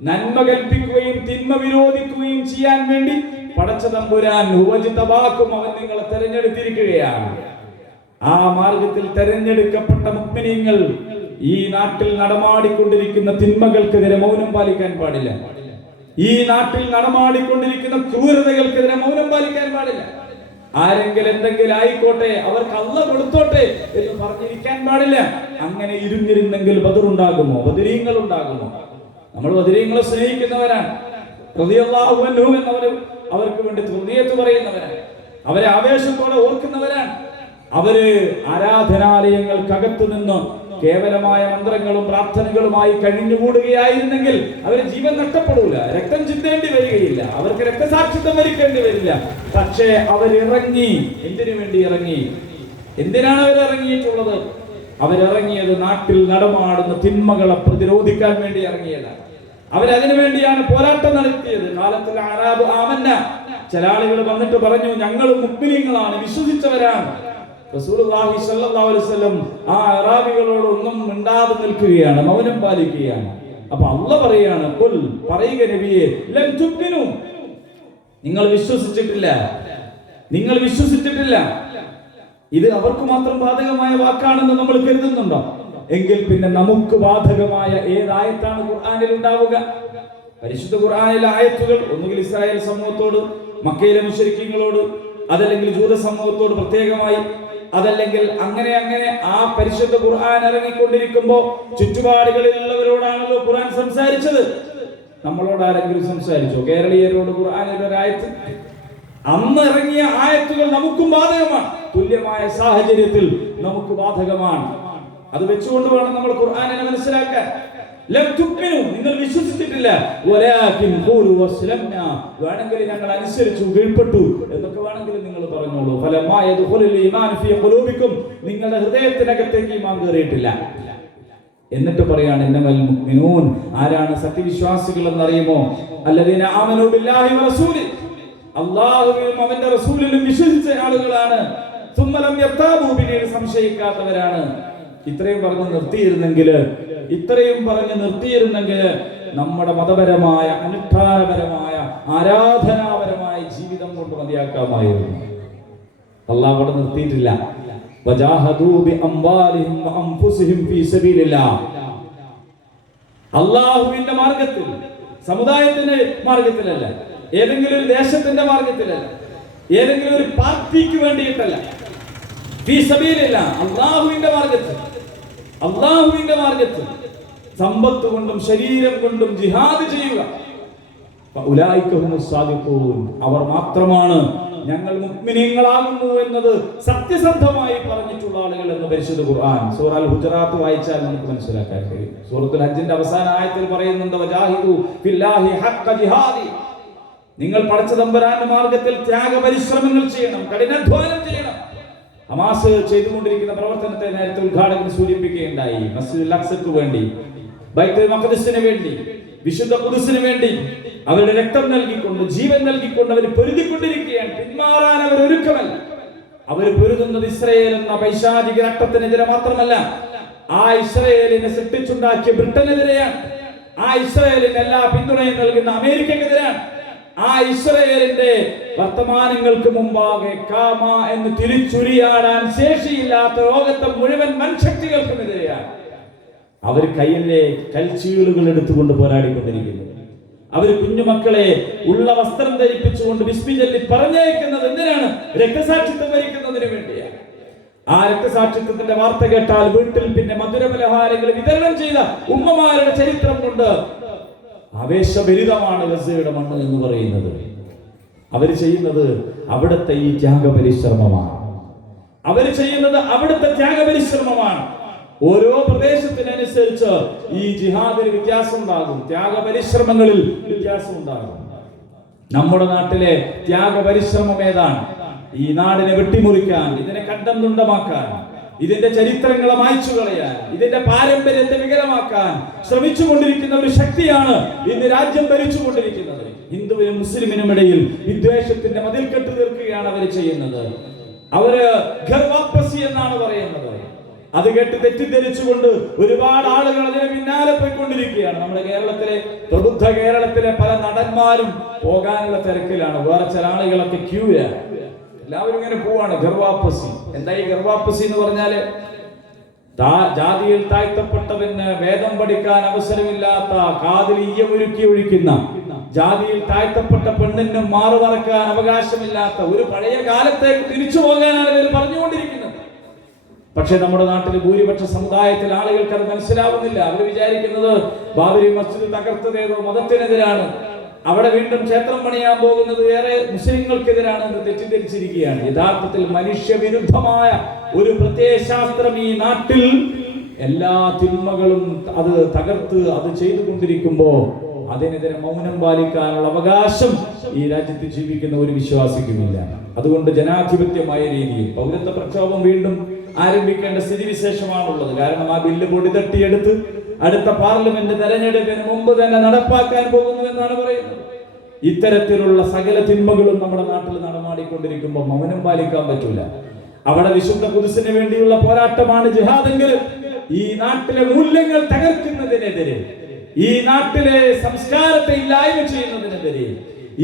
നന്മ കൽപ്പിക്കുകയും തിന്മ വിരോധിക്കുകയും ചെയ്യാൻ വേണ്ടി പടച്ച തമ്പുരാൻ അവൻ നിങ്ങളെ തെരഞ്ഞെടുത്തിരിക്കുകയാണ്. ആ മാർഗത്തിൽ തെരഞ്ഞെടുക്കപ്പെട്ട മുഅ്മിനീങ്ങൾ ഈ നാട്ടിൽ നടമാടിക്കൊണ്ടിരിക്കുന്ന തിന്മകൾക്കെതിരെ മൗനം പാലിക്കാൻ പാടില്ല. ഈ നാട്ടിൽ നടമാടിക്കൊണ്ടിരിക്കുന്ന ക്രൂരതകൾക്കെതിരെ മൗനം പാലിക്കാൻ പാടില്ല. ആരെങ്കിലും എന്തെങ്കിലും ആയിക്കോട്ടെ, അവർക്ക് അല്ലാഹ് കൊടുത്തോട്ടെ എന്ന് പറഞ്ഞിരിക്കാൻ പാടില്ല. അങ്ങനെ ഇരുന്നിരുന്നെങ്കിൽ ബദറുണ്ടാകുമോ, ബദരീങ്ങൾ ഉണ്ടാകുമോ? നമ്മൾ ബദരീങ്ങളെ സ്നേഹിക്കുന്നവരാണ്. റളിയല്ലാഹു അൻഹു എന്നവർ അവർക്ക് വേണ്ടി തുർദിയത്ത് പറയുന്നവരാണ്. അവരെ ആവേശത്തോടെ ഓർക്കുന്നവരാണ്. അവര് ആരാധനാലയങ്ങൾക്കകത്ത് നിന്ന് കേവലമായ മന്ത്രങ്ങളും പ്രാർത്ഥനകളുമായി കഴിഞ്ഞുകൂടുകയായിരുന്നെങ്കിൽ അവര് ജീവൻ നഷ്ടപ്പെടൂല, രക്തം ചിന്തേണ്ടി വരികയില്ല, അവർക്ക് രക്തസാക്ഷിത്വം വരിക്കേണ്ടി വരില്ല. പക്ഷേ അവരിറങ്ങി. എന്തിനു വേണ്ടി ഇറങ്ങി? എന്തിനാണ് അവരിറങ്ങിയിട്ടുള്ളത്? അവരിറങ്ങിയത് നാട്ടിൽ നടമാടുന്ന തിന്മകളെ പ്രതിരോധിക്കാൻ വേണ്ടി ഇറങ്ങിയതാണ്. അവരതിനു വേണ്ടിയാണ് പോരാട്ടം നടത്തിയത്. കാലത്തിൽ അറാബ് ആമന്ന, ചില ആളുകൾ വന്നിട്ട് പറഞ്ഞു ഞങ്ങൾ മുഅ്മിനീങ്ങളാണ്, വിശ്വസിച്ചവരാണ്. റസൂലുള്ളാഹി സ്വല്ലല്ലാഹു അലൈഹി വസല്ലം ആ അറാബികളോട് ഒന്നും മിണ്ടാതെ നിൽക്കുകയാണ്, മൗനം പാലിക്കുകയാണ്. അപ്പൊ അല്ലാഹ് പറയാണ്, ഖുൽ, പറയുക നബിയേ, ലൻ തുഅ്മിനു, നിങ്ങൾ വിശ്വസിച്ചിട്ടില്ല, നിങ്ങൾ വിശ്വസിച്ചിട്ടില്ല. ഇത് അവർക്ക് മാത്രം ബാധകമായ വാക്കാണെന്ന് നമ്മൾ കരുതുന്നുണ്ടോ? എങ്കിൽ പിന്നെ നമുക്ക് ബാധകമായ ഏതായത്താണ് ഖുർആനിൽ ഉണ്ടാവുക? പരിശുദ്ധ ഖുർആനിലെ ആയത്തുകൾ ഒന്നുകിൽ ഇസ്രായേൽ സമൂഹത്തോട്, മക്കയിലെ മുശ്രിക്കീങ്ങളോട്, അതല്ലെങ്കിൽ ജൂത സമൂഹത്തോട് പ്രത്യേകമായി, അതല്ലെങ്കിൽ അങ്ങനെ അങ്ങനെ ആ പരിശുദ്ധ ഖുർആൻ ഇറങ്ങിക്കൊണ്ടിരിക്കുമ്പോ ചുറ്റുപാടുകളിലുള്ളവരോടാണല്ലോ ഖുർആൻ സംസാരിച്ചത്. നമ്മളോട് ആരെങ്കിലും സംസാരിച്ചോ? കേരളീയരോട് ഖുർആനിൽ ഒരായത്ത്? അന്ന് ഇറങ്ങിയ ആയത്തുകൾ നമുക്കും ബാധകമാണ്. തുല്യമായ സാഹചര്യത്തിൽ നമുക്ക് ബാധകമാണ്. അത് വെച്ചുകൊണ്ട് വേണം നമ്മൾ ഖുർആനിനെ മനസ്സിലാക്കാൻ. നിങ്ങൾ വിശ്വസിച്ചിട്ടില്ല, വേണമെങ്കിൽ ഞങ്ങൾ അനുസരിച്ചു, കീഴ്പ്പെട്ടു എന്നൊക്കെ വേണമെങ്കിൽ നിങ്ങൾ പറഞ്ഞോളൂ. നിങ്ങളുടെ ഹൃദയത്തിനകത്തേക്ക് ഈമാൻ കയറിയിട്ടില്ല. എന്നിട്ട് പറയാണ് ഇന്നമൽ മുഅ്മിനൂൻ, ആരാണ് സത്യവിശ്വാസികൾ എന്നറിയുമോ? അല്ലദീന ആമനൂ ബില്ലാഹി വറസൂലി, അല്ലാഹുവിലും അവന്റെ റസൂലിലും വിശ്വസിച്ച ആളുകളാണ്. സുമ്മലം യർതാബു, പിന്നീട് സംശയിക്കാത്തവരാണ്. ഇത്രയും പറഞ്ഞു നിർത്തിയിരുന്നെങ്കിൽ നമ്മുടെ മതപരമായ, അനുഷ്ഠാനപരമായ, ആരാധനാപരമായ ജീവിതം കൊണ്ട് മതിയാക്കാമായിരുന്നു. അല്ലാഹു അവിടെ നിർത്തിയിട്ടില്ല. വജാഹദൂ ബിഅംവാലിഹിം വഅൻഫുസിഹിം ഫീ സബീലില്ലാഹ്, അല്ലാഹുവിന്റെ മാർഗ്ഗത്തിൽ, സമുദായത്തിന്റെ മാർഗ്ഗത്തിലല്ല, ഏതെങ്കിലും ഒരു ദേശത്തിന്റെ മാർഗ്ഗത്തിലല്ല, ഏതെങ്കിലും ഒരു പാർട്ടിക്ക് വേണ്ടിയിട്ടല്ല, ഫീ സബീലില്ലാഹ്, അല്ലാഹുവിന്റെ മാർഗ്ഗത്തിൽ സമ്പത്ത് കൊണ്ടും ശരീരം കൊണ്ടും ജിഹാദ് ചെയ്യുക. ഉലൈക ഹുമുസ് സാദിഖൂൻ, അവർ മാത്രമാണ് ഞങ്ങൾ മുഅ്മിനീങ്ങളാകുന്നു എന്നത് സത്യസന്ധമായി പറഞ്ഞിട്ടുള്ള ആളുകൾ എന്ന് പരിശുദ്ധ ഖുർആൻ സൂറ അൽ ഹുജറാത്ത് വായിച്ചാൽ നമുക്ക് മനസ്സിലാക്കാൻ കഴിയും. സൂറത്തുൽ ഹജ്ജിന്റെ അവസാന ആയത്തിൽ പറയുന്നുണ്ട്, വജാഹിദു ഫില്ലാഹി ഹഖ്ക ജിഹാദി, നിങ്ങൾ പടച്ച തമ്പുരാന്റെ മാർഗ്ഗത്തിൽ ത്യാഗപരിശ്രമങ്ങൾ ചെയ്യണം, കഠിനാധ്വാനം ചെയ്യണം. ഹമാസ് ചെയ്തുകൊണ്ടിരിക്കുന്ന പ്രവർത്തനത്തെ നേരത്തെ ഉദ്ഘാടകൻ സൂചിപ്പിക്കുകയുണ്ടായി. മസ്ജിദുൽ അഖ്സക്ക് വേണ്ടി, ബൈത്തുൽ മഖ്ദിസിന് വേണ്ടി, വിശുദ്ധ ഖുദ്സിന് വേണ്ടി അവരുടെ രക്തം നൽകിക്കൊണ്ട്, ജീവൻ നൽകിക്കൊണ്ട് അവർ പൊരുതിക്കൊണ്ടിരിക്കുകയാണ്. പിന്മാറാൻ അവർ ഒരുക്കമല്ല. അവർ പൊരുതുന്നത് ഇസ്രായേൽ എന്ന പൈശാചിക രക്തത്തിനെതിരെ മാത്രമല്ല, ആ ഇസ്രായേലിനെ സൃഷ്ടിച്ചുണ്ടാക്കിയ ബ്രിട്ടനെതിരെയാണ്. ആ ഇസ്രായേലിന് എല്ലാ പിന്തുണയും നൽകുന്ന അമേരിക്കക്കെതിരാണ്. ആ ഇസ്രായേലിന്റെ വർത്തമാനങ്ങൾക്ക് മുമ്പാകെ കാമ എന്ന് തിരിച്ചുരിയാടാൻ ശേഷിയില്ലാത്ത ലോകത്തെ മുഴുവൻ വൻശക്തികൾക്കുമെതിരെയാണ് അവർ കയ്യിലെ കൽച്ചീളുകൾ എടുത്തുകൊണ്ട് പോരാടിക്കൊണ്ടിരിക്കുന്നത്. അവർ കുഞ്ഞുമക്കളെ ഉള്ള വസ്ത്രം ധരിപ്പിച്ചുകൊണ്ട് ബിസ്മി ചൊല്ലി പറഞ്ഞയക്കുന്നത് എന്തിനാണ്? രക്തസാക്ഷിത്വം വരിക്കുന്നതിന് വേണ്ടിയാണ്. ആ രക്തസാക്ഷിത്വത്തിന്റെ വാർത്ത കേട്ടാൽ വീട്ടിൽ പിന്നെ മധുരപലഹാരങ്ങൾ വിതരണം ചെയ്ത ഉമ്മമാരുടെ ചരിത്രം കൊണ്ട് ആവേശഭരിതമാണ് ഗസയുടെ മണ്ണ് എന്ന് പറയുന്നത്. അവർ ചെയ്യുന്നത് അവിടുത്തെ ഈ ത്യാഗപരിശ്രമമാണ്. ഓരോ പ്രദേശത്തിനനുസരിച്ച് ഈ ജിഹാദിൽ വ്യത്യാസം ഉണ്ടാകും, ത്യാഗപരിശ്രമങ്ങളിൽ വ്യത്യാസം ഉണ്ടാകും. നമ്മുടെ നാട്ടിലെ ത്യാഗപരിശ്രമം ഏതാണ്? ഈ നാടിനെ വെട്ടിമുറിക്കാൻ, ഇതിനെ കണ്ടം തുണ്ടമാക്കാൻ, ഇതിന്റെ ചരിത്രങ്ങളെ മായ്ച്ചു കളയാൻ, ഇതിന്റെ പാരമ്പര്യത്തെ വികലമാക്കാൻ ശ്രമിച്ചുകൊണ്ടിരിക്കുന്ന ഒരു ശക്തിയാണ് ഇന്ന് രാജ്യം ഭരിച്ചുകൊണ്ടിരിക്കുന്നത്. ഹിന്ദുവിനും മുസ്ലിമിനും ഇടയിൽ വിദ്വേഷത്തിന്റെ മതിൽ കെട്ടു തീർക്കുകയാണ് അവർ ചെയ്യുന്നത്. അവര് ഘർ വാപ്പസി എന്നാണ് പറയുന്നത്. അത് കേട്ട് തെറ്റിദ്ധരിച്ചുകൊണ്ട് ഒരുപാട് ആളുകൾ അതിന് പിന്നാലെ പോയിക്കൊണ്ടിരിക്കുകയാണ്. നമ്മുടെ കേരളത്തിലെ, പ്രബുദ്ധ കേരളത്തിലെ പല നടന്മാരും പോകാനുള്ള തിരക്കിലാണ്. വേറെ ചില ആളുകളൊക്കെ ക്യൂയാണ്. എല്ലാവരും ഇങ്ങനെ പോവാണ്. ഗർവാപ്പസി. എന്താ ഈ ഗർവാപ്പസി എന്ന് പറഞ്ഞാല്? ജാതിയിൽ താഴ്ത്തപ്പെട്ടവന് വേദം പഠിക്കാൻ അവസരമില്ലാത്ത, കാതിൽ ഈയമൊരുക്കി ഒഴിക്കുന്ന, ജാതിയിൽ താഴ്ത്തപ്പെട്ട പെണ്ണിന് മാറുമറക്കാൻ അവകാശമില്ലാത്ത ഒരു പഴയ കാലത്തേക്ക് തിരിച്ചു പോകാനാണ് ഇവർ പറഞ്ഞുകൊണ്ടിരിക്കുന്നത്. പക്ഷെ നമ്മുടെ നാട്ടിൽ ഭൂരിപക്ഷ സമുദായത്തിൽ ആളുകൾക്ക് അത് മനസ്സിലാവുന്നില്ല. അവർ വിചാരിക്കുന്നത് ബാബരി മസ്ജിദ് തകർത്തതേതോ മതത്തിനെതിരാണ്, അവിടെ വീണ്ടും ക്ഷേത്രം പണിയാൻ പോകുന്നത് ഏറെ മുസ്ലിങ്ങൾക്കെതിരാണ് എന്ന് തെറ്റിദ്ധരിച്ചിരിക്കുകയാണ്. യഥാർത്ഥത്തിൽ മനുഷ്യവിരുദ്ധമായ ഒരു പ്രത്യയശാസ്ത്രം ഈ നാട്ടിൽ എല്ലാ തിന്മകളും അത് തകർത്ത് അത് ചെയ്തുകൊണ്ടിരിക്കുമ്പോ അതിനെതിരെ മൗനം പാലിക്കാനുള്ള അവകാശം ഈ രാജ്യത്ത് ജീവിക്കുന്ന ഒരു വിശ്വാസിക്കുമില്ല. അതുകൊണ്ട് ജനാധിപത്യമായ രീതിയിൽ പൗരത്വ പ്രക്ഷോഭം വീണ്ടും ആരംഭിക്കേണ്ട സ്ഥിതിവിശേഷമാണുള്ളത്. കാരണം ആ ബില്ല് പൊടിതട്ടിയെടുത്ത് അടുത്ത പാർലമെന്റ് തെരഞ്ഞെടുപ്പിന് മുമ്പ് തന്നെ നടപ്പാക്കാൻ പോകുന്നു എന്നാണ് പറയുന്നത്. ഇത്തരത്തിലുള്ള സകല തിന്മകളും നമ്മുടെ നാട്ടിൽ നടമാടിക്കൊണ്ടിരിക്കുമ്പോൾ മൗനം പാലിക്കാൻ പറ്റൂല. അവിടെ വിശുദ്ധ ഖുദ്സിന് വേണ്ടിയുള്ള പോരാട്ടമാണ് ജിഹാദെങ്കിൽ ഈ നാട്ടിലെ മൂല്യങ്ങൾ തകർക്കുന്നതിനെതിരെ, ഈ നാട്ടിലെ സംസ്കാരത്തെ ഇല്ലായ്മ ചെയ്യുന്നതിനെതിരെ,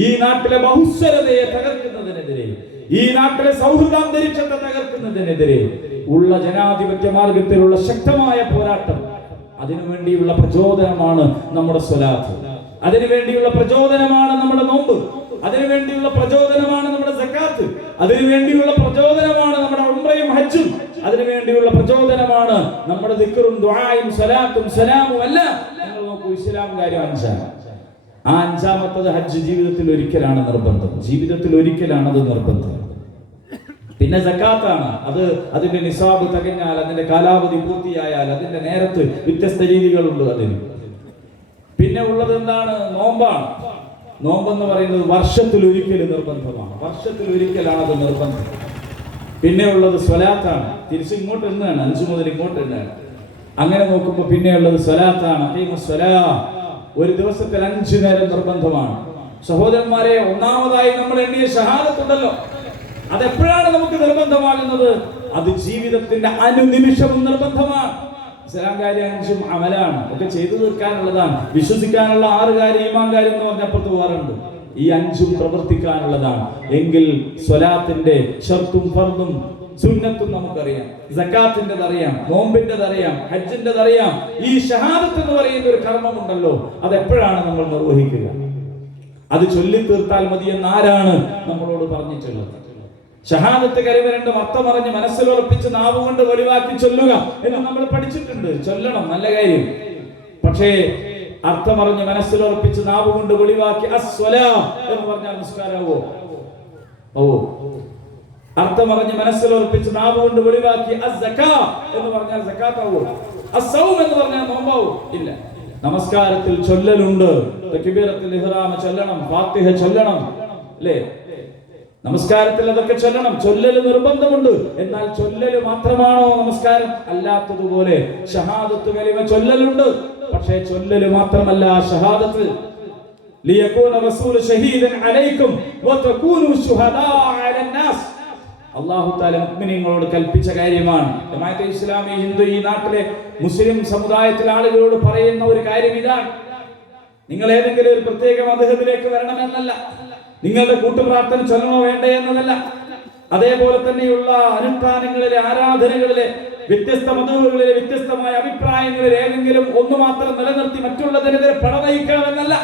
ഈ നാട്ടിലെ ബഹുസ്വരതയെ തകർക്കുന്നതിനെതിരെ, ഈ നാട്ടിലെ സൗഹൃദാന്തരീക്ഷത്തെ തകർക്കുന്നതിനെതിരെ ഉള്ള ജനാധിപത്യ മാർഗത്തിലുള്ള ശക്തമായ പോരാട്ടം, അതിനുവേണ്ടിയുള്ള പ്രചോദനമാണ് നമ്മുടെ സ്വലാത്ത്, അതിനുവേണ്ടിയുള്ള പ്രചോദനമാണ് നമ്മുടെ നോമ്പ്, അതിനുവേണ്ടിയുള്ള പ്രചോദനമാണ് നമ്മുടെ സക്കാത്ത്, അതിനുവേണ്ടിയുള്ള പ്രചോദനമാണ് നമ്മുടെ ഉംറയും ഹജ്ജും, അതിനുവേണ്ടിയുള്ള പ്രചോദനമാണ് നമ്മുടെ ദിക്റും ദുആയും സ്വലാത്തും സലാമും. അല്ല, നിങ്ങൾ നോക്കൂ, ഇസ്ലാം കാര്യം അഞ്ചാണ്. ആ അഞ്ചാമത്തത് ഹജ്ജ് ജീവിതത്തിൽ ഒരിക്കലാണ് നിർബന്ധം, ജീവിതത്തിൽ ഒരിക്കലാണ് അത് നിർബന്ധം. പിന്നെ സക്കാത്താണ്, അത് അതിന്റെ നിസാബ് തികഞ്ഞാൽ, അതിന്റെ കാലാവധി പൂർത്തിയായാൽ, അതിന്റെ നേരത്ത് വ്യത്യസ്ത രീതികളുണ്ട് അതിന്. പിന്നെ ഉള്ളത് എന്താണ്? നോമ്പാണ്. നോമ്പെന്ന് പറയുന്നത് വർഷത്തിൽ ഒരിക്കൽ നിർബന്ധമാണ്, വർഷത്തിൽ ഒരിക്കലാണ് അത് നിർബന്ധം. പിന്നെ ഉള്ളത് സ്വലാത്താണ്, തിരിച്ചിങ്ങോട്ട് എന്നാണ്, 5 മുതൽ ഇങ്ങോട്ട് എന്നാണ്. അങ്ങനെ നോക്കുമ്പോൾ പിന്നെയുള്ളത് സ്വലാത്താണ്. ഒരു ദിവസത്തിൽ 5 നേരം നിർബന്ധമാണ്. സഹോദരന്മാരെ, ഒന്നാമതായി നമ്മൾ എണ്ണിയ ഷഹാദത്തുണ്ടല്ലോ, അതെപ്പോഴാണ് നമുക്ക് നിർബന്ധമാകുന്നത്? അത് ജീവിതത്തിന്റെ അനുനിമിഷവും നിർബന്ധമാണ്. ഇസ്ലാം കാര്യം 5 അമലാണ്, ഒക്കെ ചെയ്തു തീർക്കാനുള്ളതാണ്. വിശ്വസിക്കാനുള്ള 6 കാര്യം, ഈമാൻ കാര്യം എന്ന് പറഞ്ഞപ്പുറത്ത് പോകാറുണ്ട്. ഈ 5 പ്രവർത്തിക്കാനുള്ളതാണ്. എങ്കിൽ സ്വലാത്തിന്റെ ഷർത്തും ഫർദും സുന്നത്തും നമുക്കറിയാം, സക്കാത്തിൻ്റെത് അറിയാം, നോമ്പിൻ്റെത് അറിയാം, ഹജ്ജിൻ്റെത് അറിയാം. ഈ ഷഹാദത്ത് എന്ന് പറയുന്ന ഒരു കർമ്മമുണ്ടല്ലോ, അതെപ്പോഴാണ് നമ്മൾ നിർവഹിക്കുക? അത് ചൊല്ലി തീർത്താൽ മതി എന്ന് ആരാണ് നമ്മളോട് പറഞ്ഞിട്ടുള്ളത്? ഷഹാദത്ത് കലിമ അർത്ഥമറിഞ്ഞ് മനസ്സിലുറപ്പിച്ച് നാവ് കൊണ്ട് വെളിവാക്കി ചൊല്ലുക എന്ന് നമ്മൾ പഠിച്ചിട്ടുണ്ട്. ചൊല്ലണം, നല്ല കാര്യം. പക്ഷേ അർത്ഥമറിഞ്ഞ് മനസ്സിലുറപ്പിച്ച് നാവ് കൊണ്ട് വെളിവാക്കി അസ്വലാ എന്ന് പറഞ്ഞാൽ നിസ്കാരമോ? അർത്ഥമറിഞ്ഞ് മനസ്സിലുറപ്പിച്ച് നാവ് കൊണ്ട് വെളിവാക്കി അസ്സക്കാ എന്ന് പറഞ്ഞാൽ സക്കാത്താവോ? അസ്സൗം എന്ന് പറഞ്ഞാൽ നോമ്പാവോ? ഇല്ല. നമസ്കാരത്തിൽ ചൊല്ലലുണ്ട്, തക്ബീറത്തുൽ ഇഹ്റാം ചൊല്ലണം, ഫാത്തിഹ ചൊല്ലണം, അല്ലേ? നമസ്കാരത്തിൽ അതൊക്കെ ചൊല്ലണം, ചൊല്ലല് നിർബന്ധമുണ്ട്. എന്നാൽ ചൊല്ലല് മാത്രമാണോ നമസ്കാരം? അല്ലാത്തതുപോലെ ഷഹാദത്ത് കലിമ ചൊല്ലലുണ്ട്, പക്ഷേ ചൊല്ലല് മാത്രമല്ല ഷഹാദത്ത്. ലിയകൂന റസൂലു ഷഹീദൻ അലൈക്കും വതകൂനു ശുഹദാ അലന്നാസ്. അല്ലാഹു തആല മുഅ്മിനീങ്ങളോട് കൽപ്പിച്ച കാര്യമാണ്. ജമാഅത്തെ ഇസ്ലാമി ഹിന്ദു ഈ നാട്ടിലെ മുസ്ലിം സമുദായത്തിലെ ആളുകളോട് പറയുന്ന ഒരു കാര്യം ഇതാണ്: നിങ്ങൾ ഏതെങ്കിലും ഒരു പ്രത്യേക മദ്ഹബിലേക്ക് വരണമെന്നല്ല, നിങ്ങളുടെ കൂട്ടുപ്രാർത്ഥന ചൊല്ലണോ വേണ്ടേ എന്നതല്ല, അതേപോലെ തന്നെയുള്ള അനുഷ്ഠാനങ്ങളിലെ ആരാധനകളിലെ വ്യത്യസ്ത മതങ്ങളിലെ വ്യത്യസ്തമായ അഭിപ്രായങ്ങളിൽ ഏതെങ്കിലും ഒന്ന് മാത്രം നിലനിർത്തി മറ്റുള്ളതിനെതിരെ പടനയിക്കണമെന്നല്ല.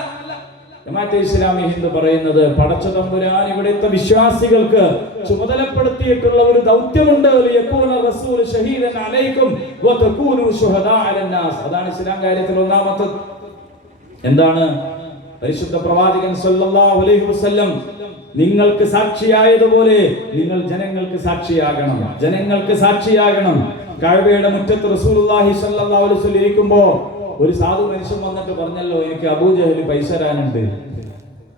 ജമാഅത്തെ ഇസ്ലാമി ഹിന്ദ് പറയുന്നത്, പടച്ച തമ്പുരാൻ ഇവിടുത്തെ വിശ്വാസികൾക്ക് ചുമതലപ്പെടുത്തിയിട്ടുള്ള ഒരു ദൗത്യമുണ്ട്. അതാണ് ഇസ്ലാം കാര്യത്തിൽ ഒന്നാമത്തത്. എന്താണ്? പരിശുദ്ധ പ്രവാചകൻ സല്ലല്ലാഹു അലൈഹി വസല്ലം നിങ്ങൾക്ക് സാക്ഷിയായതുപോലെ നിങ്ങൾ ജനങ്ങൾക്ക് സാക്ഷിയാകണം, ജനങ്ങൾക്ക് സാക്ഷിയാകണം. കഅബയുടെ മുറ്റത്ത് റസൂലുള്ളാഹി സ്വല്ലല്ലാഹു അലൈഹി വസല്ലം ഇരിക്കുമ്പോൾ ഒരു സാധു മനുഷ്യൻ വന്നിട്ട് പറഞ്ഞല്ലോ, എനിക്ക് അബൂജഹൽ പൈസ തരാനുണ്ട്.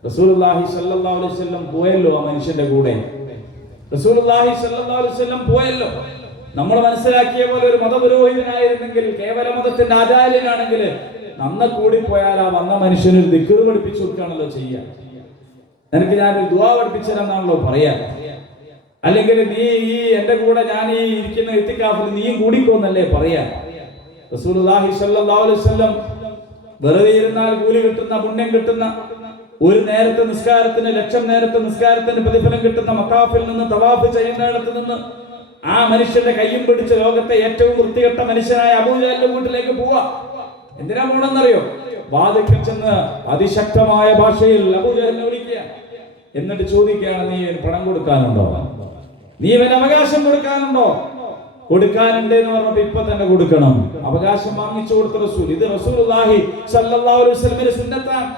റസൂലുള്ളാഹി സ്വല്ലല്ലാഹു അലൈഹി വസല്ലം പോയല്ലോ ആ മനുഷ്യന്റെ കൂടെ. റസൂലുള്ളാഹി സ്വല്ലല്ലാഹു അലൈഹി വസല്ലം പോയല്ലോ. നമ്മൾ മനസ്സിലാക്കിയ പോലെ ഒരു മതപുരോഹിതനായിരുന്നെങ്കിൽ, കേവല മതത്തിന്റെ ആചാര്യനാണെങ്കിൽ, നന്ന കൂടിപ്പോയാൽ ആ വന്ന മനുഷ്യന് ഒരു ദിക്ർ പഠിപ്പിച്ചു കൊടുക്കുകയാണല്ലോ ചെയ്യാ. എനിക്ക് ഞാനൊരു ദുആ പഠിപ്പിച്ചു തരാന്നാണല്ലോ പറയാ. അല്ലെങ്കിൽ നീ ഈ എന്റെ കൂടെ ഞാൻ ഈ ഇരിക്കുന്ന ഇത്തിക്കാഫിൽ നീയും കൂടിക്കോന്നല്ലേ പറയാ. റസൂലുള്ളാഹി സ്വല്ലല്ലാഹു അലൈഹി വസല്ലം വെറുതെ ഇരുന്നാൽ കൂലി കിട്ടുന്ന, പുണ്യം കിട്ടുന്ന, ഒരു നേരത്തെ നിസ്കാരത്തിന് 1,00,000 നേരത്തെ നിസ്കാരത്തിന് പ്രതിഫലം കിട്ടുന്ന മക്കാഫിൽ നിന്ന് തവാഫ് ചെയ്യുന്നിടത്ത് നിന്ന് ആ മനുഷ്യന്റെ കയ്യും പിടിച്ച് ലോകത്തെ ഏറ്റവും വൃത്തികെട്ട മനുഷ്യനായ അബൂജഹലിന്റെ വീട്ടിലേക്ക് പോവാ. എന്തിനാ പോണെന്നറിയോ? വാതിൽക്കൽ ചെന്ന് അതിശക്തമായ ഭാഷയിൽ അബൂജഹലിനെ വിളിക്കുക. എന്നിട്ട് ചോദിക്കുകയാണ്, നീ പണം കൊടുക്കാനുണ്ടോ? നീ ഇവന് അവകാശം കൊടുക്കാനുണ്ടോ? കൊടുക്കാനുണ്ട് എന്ന് പറഞ്ഞപ്പോ ഇപ്പൊ തന്നെ കൊടുക്കണം. അവകാശം വാങ്ങിച്ചു കൊടുത്ത റസൂൽ. ഇത് റസൂലുള്ളാഹി സ്വല്ലല്ലാഹു അലൈഹി വസല്ലമിന്റെ സുന്നത്താണ്.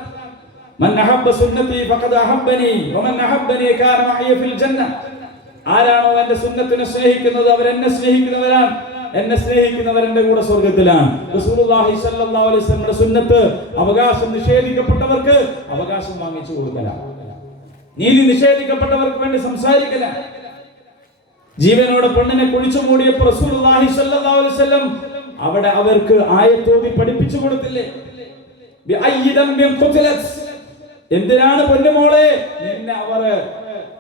മൻ അഹബ്ബ സുന്നതി ഫഖദ് അഹബ്ബനി വമൻ അഹബ്ബനി കാന മഅയ ഫിൽ ജന്ന. ആരാണോ എന്റെ സുന്നത്തിനെ സ്നേഹിക്കുന്നത് അവർ എന്നെ സ്നേഹിക്കുന്നവരാണ്, എന്നെ സ്നേഹിക്കുന്നവരുടെ കൂടെ സ്വർഗ്ഗത്തിലാണ്. റസൂലുള്ളാഹി സ്വല്ലല്ലാഹു അലൈഹി വസല്ലമയുടെ സുന്നത്ത് അവകാശം നിഷേധിക്കപ്പെട്ടവർക്ക് അവകാശം വാങ്ങിച്ചു കൊടുക്കലാണ്, നീതി നിഷേധിക്കപ്പെട്ടവർക്ക് വേണ്ടി സംസാരിക്കലാണ്. ജീവനോടെ പെണ്ണിനെ കുഴിച്ചു മൂടിയപ്പോൾ റസൂലുള്ളാഹി സ്വല്ലല്ലാഹു അലൈഹി വസല്ലം അവിടെ അവർക്ക് ആയത്തോതി പഠിപ്പിച്ചു കൊടുത്തില്ലേ? എന്തിനാണ് പൊന്നുമോളെ നിന്നെ അവർ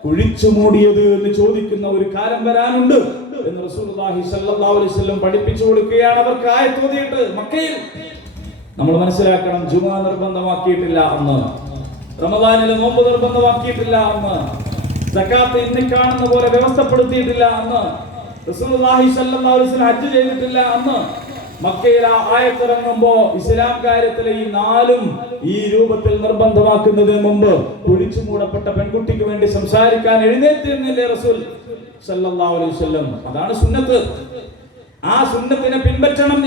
കുഴിച്ചു മൂടിയത് എന്ന് ചോദിക്കുന്ന ഒരു കാലം വരാനുണ്ട് എന്ന് റസൂലുള്ളാഹി സ്വല്ലല്ലാഹു അലൈഹി വസല്ലം പഠിപ്പിച്ചു കൊടുക്കുകയാണ് അവർക്ക് ആയത്തോതിയിട്ട് മക്കയിൽ. നമ്മൾ മനസ്സിലാക്കണം, ജുമുഅ നിർബന്ധമാക്കിയിട്ടില്ല അന്ന്, റമദാനിൽ നോമ്പ് നിർബന്ധമാക്കിയിട്ടില്ല അന്ന്, സക്കാത്ത് ഇന്ന് കാണുന്ന പോലെ വ്യവസ്ഥപ്പെടുത്തിയിട്ടില്ല അന്ന്. റസൂലുള്ളാഹി സ്വല്ലല്ലാഹു അലൈഹി വസല്ലം ഹജ്ജ് ചെയ്തിട്ടില്ല അന്ന്. മക്കയിൽ ആയത്തിറങ്ങുമ്പോ ഇസ്ലാം കാര്യത്തിലെ ഈ 4 ഈ രൂപത്തിൽ നിർബന്ധമാക്കുന്നതിന് മുമ്പ് കുഴിച്ചു മൂടപ്പെട്ട പെൺകുട്ടിക്ക് വേണ്ടി സംസാരിക്കാൻ എഴുന്നേറ്റിരുന്നില്ലേ റസൂൽ സല്ലല്ലാഹു അലൈഹി വസല്ലം? അതാണ് സുന്നത്ത്. ആ സുന്നത്തിനെ പിൻപറ്റണം.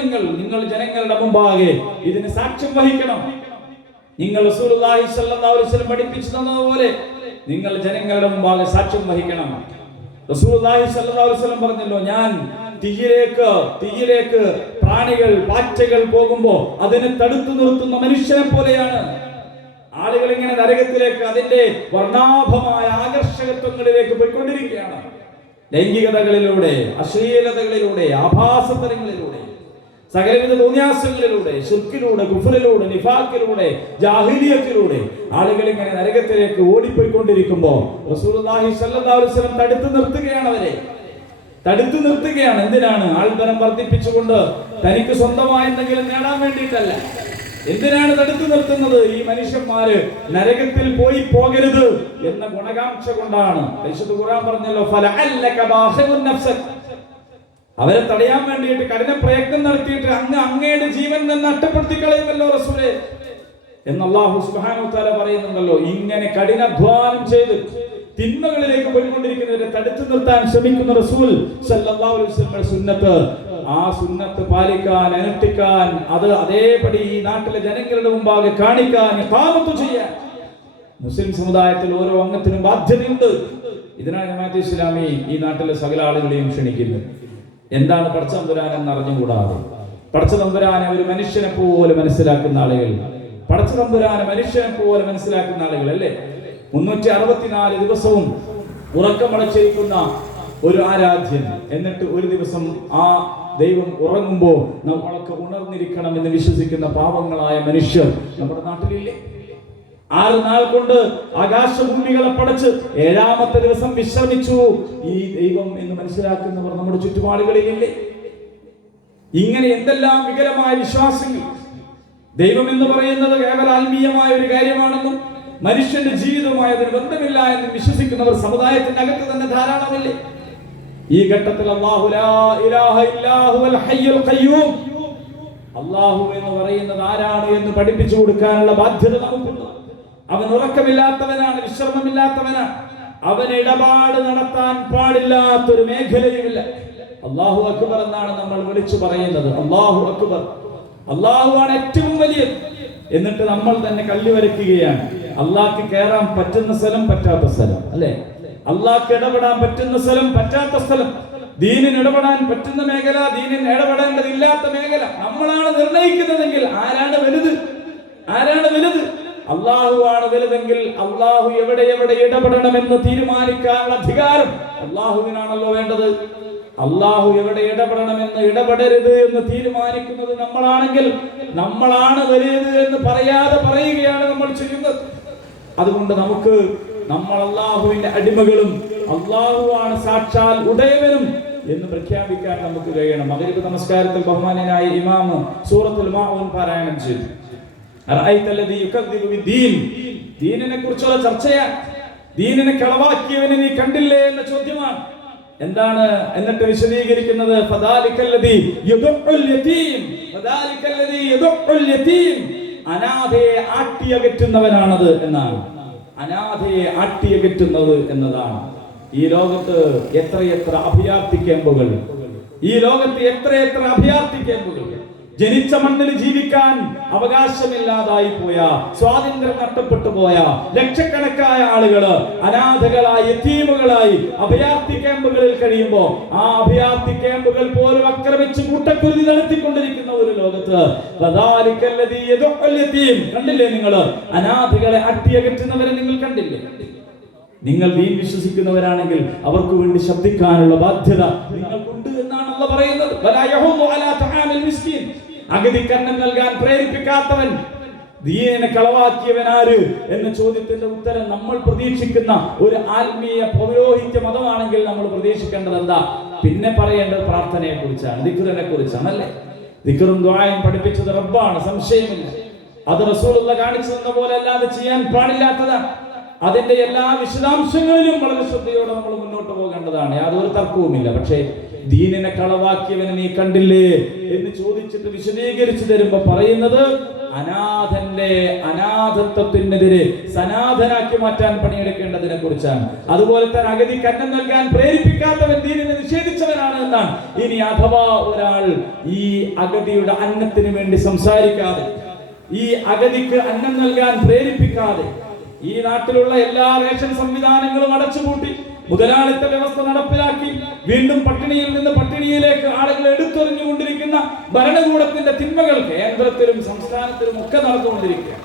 നിങ്ങൾ ജനങ്ങളുടെ മുമ്പാകെ ഇതിന് സാക്ഷ്യം വഹിക്കണം. നിങ്ങൾ റസൂലുള്ളാഹി സ്വല്ലല്ലാഹു അലൈഹി വസല്ലം പഠിപ്പിച്ചു തന്നതുപോലെ നിങ്ങൾ ജനങ്ങളുടെ മുമ്പാകെ സാക്ഷ്യം വഹിക്കണം. റസൂലുള്ളാഹി സ്വല്ലല്ലാഹു അലൈഹി വസല്ലം പറഞ്ഞല്ലോ, ഞാൻ തീയിലേക്ക് പ്രാണികൾ പാറ്റകൾ പോകുമ്പോ അതിനെ തടുത്തു നിർത്തുന്ന മനുഷ്യനെ പോലെയാണ്. ആളുകൾ ഇങ്ങനെ നരകത്തിലേക്ക് അതിന്റെ വർണ്ണാഭമായ ആകർഷകത്വങ്ങളിലേക്ക് പോയിക്കൊണ്ടിരിക്കുകയാണ്. ലൈംഗികതകളിലൂടെ, അശ്ലീലതകളിലൂടെ, ആഭാസതരങ്ങളിലൂടെ, സകലവിധ തോന്നിയാസങ്ങളിലൂടെ, ശിർക്കിലൂടെ, കുഫ്റിലൂടെ, നിഫാഖിലൂടെ, ജാഹിലിയത്തിലൂടെ ആളുകൾ ഇങ്ങനെ നരകത്തിലേക്ക് ഓടിപ്പോയിക്കൊണ്ടിരിക്കുമ്പോ റസൂലുള്ളാഹി സ്വല്ലല്ലാഹു അലൈഹി വസല്ലം തടുത്തു നിർത്തുകയാണ്. എന്തിനാണ്? ആൾബലം വർദ്ധിപ്പിച്ചുകൊണ്ട് തനിക്ക് സ്വന്തമായി എന്തെങ്കിലും നേടാൻ വേണ്ടിയിട്ടല്ല. എന്തിനാണ് തടുത്തു നിർത്തുന്നത്? ഈ മനുഷ്യന്മാര് നരകത്തിൽ പോകരുത് എന്ന ഗുണകാംക്ഷ കൊണ്ടാണ്. പരിശുദ്ധ ഖുർആൻ പറഞ്ഞല്ലോ, ഫലഅല്ലക ബാഖിഉൻ നഫ്സക. അവരെ തടയാൻ വേണ്ടിയിട്ട് കഠിന പ്രയത്നം നടത്തിയിട്ട് അങ്ങയുടെ ജീവൻ തന്നെ നഷ്ടപ്പെടുത്തി കളയുമല്ലോ റസൂലേ എന്ന് അല്ലാഹു സുബ്ഹാനഹു വ തആല പറയുന്നുണ്ടല്ലോ. ഇങ്ങനെ കഠിനാധ്വാനം ചെയ്ത് തിന്മകളിലേക്ക് പോയിക്കൊണ്ടിരിക്കുന്നവരെ തടുത്തു നിർത്താൻ ശ്രമിക്കുന്ന റസൂൽ സല്ലല്ലാഹു അലൈഹി വസല്ലം സുന്നത്ത്, ആ സുന്നത്ത് പാലിക്കാൻ, അനുഷ്ഠിക്കാൻ, അത് അതേപടി ഈ നാട്ടിലെ ജനങ്ങളുടെ മുമ്പാകെ കാണിക്കാൻ, ഇഖാമത്ത് ചെയ്യാൻ മുസ്ലിം സമുദായത്തിൽ ഓരോ അംഗത്തിനും ബാധ്യതയുണ്ട്. ഇതിനാണ് ജമാഅത്തെ ഇസ്ലാമി ഈ നാട്ടിലെ സകല ആളുകളെയും ക്ഷണിക്കുന്നത്. എന്താണ് പടച്ച തമ്പുരാൻ എന്ന് അറിഞ്ഞുകൂടാതെ, പടച്ച തമ്പുരാനെ ഒരു മനുഷ്യനെ പോലെ മനസ്സിലാക്കുന്ന ആളുകൾ, പടച്ച തമ്പുരാനെ മനുഷ്യനെ പോലെ മനസ്സിലാക്കുന്ന ആളുകൾ അല്ലേ? 364 ദിവസവും ഉറക്കമടച്ചിരിക്കുന്ന ഒരു ആരാധ്യൻ. എന്നിട്ട് ഒരു ദിവസം ആ ദൈവം ഉറങ്ങുമ്പോൾ നമ്മളൊക്കെ ഉണർന്നിരിക്കണം എന്ന് വിശ്വസിക്കുന്ന പാവങ്ങളായ മനുഷ്യർ നമ്മുടെ നാട്ടിലില്ലേ? 6 നാൾ കൊണ്ട് ആകാശഭൂമികളെ പടച്ച് 7ാമത്തെ ദിവസം വിശ്രമിച്ചു ഈ ദൈവം എന്ന് മനസ്സിലാക്കുന്നവർ നമ്മുടെ ചുറ്റുപാടുകളിലില്ലേ? ഇങ്ങനെ എന്തെല്ലാം വികലമായ വിശ്വാസങ്ങൾ. ദൈവം എന്ന് പറയുന്നത് കേവല ആത്മീയമായ ഒരു കാര്യമാണെന്നും മനുഷ്യന്റെ ജീവിതവുമായി അതിന് ബന്ധമില്ല എന്നും വിശ്വസിക്കുന്നവർ സമുദായത്തിന്റെ അകത്ത് തന്നെ ധാരാളമല്ലേ? ഈ ഘട്ടത്തിൽ അല്ലാഹു ലാ ഇലാഹ ഇല്ലാ ഹുവൽ ഹയ്യുൽ ഖയ്യൂം, അല്ലാഹു എന്ന് പറയുന്നത് ആരാണ് എന്ന് പഠിപ്പിച്ചു കൊടുക്കാനുള്ള ബാധ്യത നമുക്കുണ്ട്. അവൻ ഉറക്കമില്ലാത്തവനാണ്, വിശ്രമമില്ലാത്തവനാണ്. അവന് ഇടപാട് നടത്താൻ പാടില്ലാത്തൊരു മേഖലയുമില്ല. അല്ലാഹു അക്ബർ എന്നാണ് നമ്മൾ വിളിച്ചു പറയുന്നത്. അല്ലാഹു അക്ബർ, അല്ലാഹുവാണ് ഏറ്റവും വലിയത്. എന്നിട്ട് നമ്മൾ തന്നെ കല്ല് വരയ്ക്കുകയാണ്. അള്ളാഹ്ക്ക് കയറാൻ പറ്റുന്ന സ്ഥലം, പറ്റാത്ത സ്ഥലം അല്ലെ? അള്ളാഹ്ക്ക് ഇടപെടാൻ പറ്റുന്ന സ്ഥലം, പറ്റാത്ത സ്ഥലം, ദീനിന് ഇടപെടാൻ പറ്റുന്ന മേഖല, ദീനിന് ഇടപെടേണ്ടതില്ലാത്ത മേഖല നമ്മളാണ് നിർണയിക്കുന്നതെങ്കിൽ ആരാണ് വലുത്? അള്ളാഹുവാണ് വലുതെങ്കിൽ അള്ളാഹു എവിടെ ഇടപെടണമെന്ന് തീരുമാനിക്കാനുള്ള അധികാരം അള്ളാഹുവിനാണല്ലോ വേണ്ടത്. അള്ളാഹു എവിടെ ഇടപെടണമെന്ന്, ഇടപെടരുത് എന്ന് തീരുമാനിക്കുന്നത് നമ്മളാണെങ്കിൽ നമ്മളാണ് വലുത് എന്ന് പറയാതെ പറയുകയാണ് നമ്മൾ ചെയ്യുന്നത്. അതുകൊണ്ട് നമ്മൾ അള്ളാഹുവിന്റെ അടിമകളും അള്ളാഹുവാണ് സാക്ഷാൽ ഉടയവനും എന്ന് പ്രഖ്യാപിക്കാൻ നമുക്ക് കഴിയണം. മഗ്രിബ് നമസ്കാരത്തിൽ ബഹുമാന്യനായ ഇമാം സൂറത്തുൽ മാഊൻ പാരായണം ചെയ്തു. ദീനിനെ കുറിച്ചുള്ള ചർച്ചയാണ്. ദീനിനെ കളവാക്കിയവനെ നീ കണ്ടില്ലേ എന്ന ചോദ്യമാണ്. എന്താണ് എന്നിട്ട് വിശദീകരിക്കുന്നത്? അനാഥയെ ആട്ടിയകറ്റുന്നവനാണത് എന്നാണ്. അനാഥയെ ആട്ടിയകറ്റുന്നത് എന്നതാണ്. ഈ ലോകത്ത് എത്രയെത്ര അഭയാർത്ഥി ക്യാമ്പുകൾ, ജനിച്ച മണ്ണിൽ ജീവിക്കാൻ അവകാശമില്ലാതായി പോയ, സ്വാതന്ത്ര്യം നഷ്ടപ്പെട്ടു പോയ ലക്ഷക്കണക്കായ ആളുകള് അനാഥകളായി, യതീമുകളായി അഭയാർത്ഥി ക്യാമ്പുകളിൽ കഴിയുമ്പോൾ ആ അഭയാർത്ഥി ക്യാമ്പുകൾ പോലും ആക്രമിച്ച് കൂട്ടക്കുരുതി നടത്തിക്കൊണ്ടിരിക്കുന്ന ഒരു ലോകത്ത് കണ്ടില്ലേ നിങ്ങൾ? അനാഥകളെ അട്ടിയകറ്റുന്നവരെ നിങ്ങൾ കണ്ടില്ലേ? നിങ്ങൾ ദീൻ വിശ്വസിക്കുന്നവരാണെങ്കിൽ അവർക്ക് വേണ്ടി ശബ്ദിക്കാനുള്ള ബാധ്യത നിങ്ങൾക്കുണ്ട് എന്നാണ് അല്ലാഹു പറയുന്നത്. അഗതിക്കന്നം നൽകാൻ പ്രേരിപ്പിക്കാത്തവൻ, ദീനിനെ കളവാക്കിയവൻ ആര് എന്ന ചോദ്യത്തിന്റെ ഉത്തരം നമ്മൾ പ്രതീക്ഷിക്കുന്ന ഒരു ആത്മീയ പൗരോഹിത്യ മതമാണെങ്കിൽ നമ്മൾ പ്രതീക്ഷിക്കേണ്ടത് എന്താ? പിന്നെ പറയേണ്ടത് പ്രാർത്ഥനയെ കുറിച്ചാണ്, ദിക്റിനെ കുറിച്ചാണ് അല്ലേ? ദിക്റും ദുആയും പഠിപ്പിച്ചത് റബ്ബാണ്, സംശയമില്ല. അത് റസൂലുള്ളാഹി കാണിച്ചു തന്ന പോലെ അല്ലാതെ ചെയ്യാൻ പാടില്ലാത്തതാണ്. അതിന്റെ എല്ലാ വിശദാംശങ്ങളിലും വളരെ ശ്രദ്ധയോടെ നമ്മൾ മുന്നോട്ട് പോകേണ്ടതാണ്, യാതൊരു തർക്കവുമില്ല. പക്ഷേ ദീനിനെ കളവാക്കിയവനെ നീ കണ്ടില്ലേ എന്ന് ചോദിച്ചിട്ട് വിശദീകരിച്ചു തരുമ്പോ പറയുന്നത് അനാഥന്റെ അനാഥത്വത്തിനെതിരെ സനാഥനാക്കി മാറ്റാൻ പണിയെടുക്കേണ്ടതിനെ കുറിച്ചാണ്. അതുപോലെ തന്നെ അഗതിക്ക് അന്നം നൽകാൻ പ്രേരിപ്പിക്കാത്തവൻ ദീനിനെ നിഷേധിച്ചവനാണ് എന്നാണ്. ഇനി അഥവാ ഒരാൾ ഈ അഗതിയുടെ അന്നത്തിന് വേണ്ടി സംസാരിക്കാതെ, ഈ അഗതിക്ക് അന്നം നൽകാൻ പ്രേരിപ്പിക്കാതെ, ഈ നാട്ടിലുള്ള എല്ലാ റേഷൻ സംവിധാനങ്ങളും അടച്ചുപൂട്ടി മുതലാളിത്ത വ്യവസ്ഥ നടപ്പിലാക്കി വീണ്ടും പട്ടിണിയിൽ നിന്ന് പട്ടിണിയിലേക്ക് ആളുകൾ എടുത്തെറിഞ്ഞുകൊണ്ടിരിക്കുന്ന ഭരണകൂടത്തിന്റെ തിന്മകൾ കേന്ദ്രത്തിലും സംസ്ഥാനത്തിലും ഒക്കെ നടന്നുകൊണ്ടിരിക്കുകയാണ്.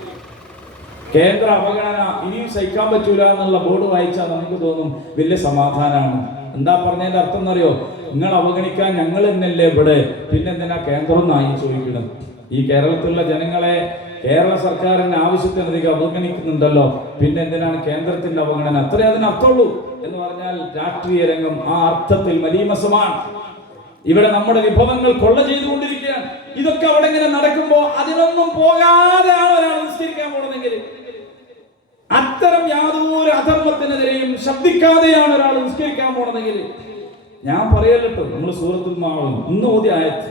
കേന്ദ്ര അവഗണന ഇനിയും സഹിക്കാൻ പറ്റൂല എന്നുള്ള ബോർഡ് വായിച്ചാൽ നമുക്ക് തോന്നും വലിയ സമാധാനമാണ്. എന്താ പറഞ്ഞതിന്റെ അർത്ഥം എന്നറിയോ? നിങ്ങൾ അവഗണിക്കാൻ ഞങ്ങൾ തന്നെയല്ലേ ഇവിടെ, പിന്നെന്തിനാ കേന്ദ്രം എന്നായി ചോദിക്കണം. ഈ കേരളത്തിലുള്ള ജനങ്ങളെ കേരള സർക്കാരിന്റെ ആവശ്യത്തിനധികം അവഗണിക്കുന്നുണ്ടല്ലോ, പിന്നെ എന്തിനാണ് കേന്ദ്രത്തിന്റെ അവഗണന? അത്രേ അതിനർത്ഥമുള്ളൂ. എന്ന് പറഞ്ഞാൽ രാഷ്ട്രീയ രംഗം ആ അർത്ഥത്തിൽ മലീമസമാണ്. ഇവിടെ നമ്മുടെ വിഭവങ്ങൾ കൊള്ള ചെയ്തുകൊണ്ടിരിക്കുകയാണ്. ഇതൊക്കെ അവിടെ ഇങ്ങനെ നടക്കുമ്പോ അതിനൊന്നും പോകാതെയാണ് ഒരാൾ നിസ്കരിക്കാൻ പോകണമെങ്കിൽ, അത്തരം യാതൊരു അധർമ്മത്തിനെതിരെയും ശബ്ദിക്കാതെയാണ് ഒരാൾ നിസ്കരിക്കാൻ പോകണമെങ്കിൽ, ഞാൻ പറയല്ലോ, നമ്മൾ സൂറത്തുൽ മാഊൻ ഇന്ന് ഓതി ആയത്ത്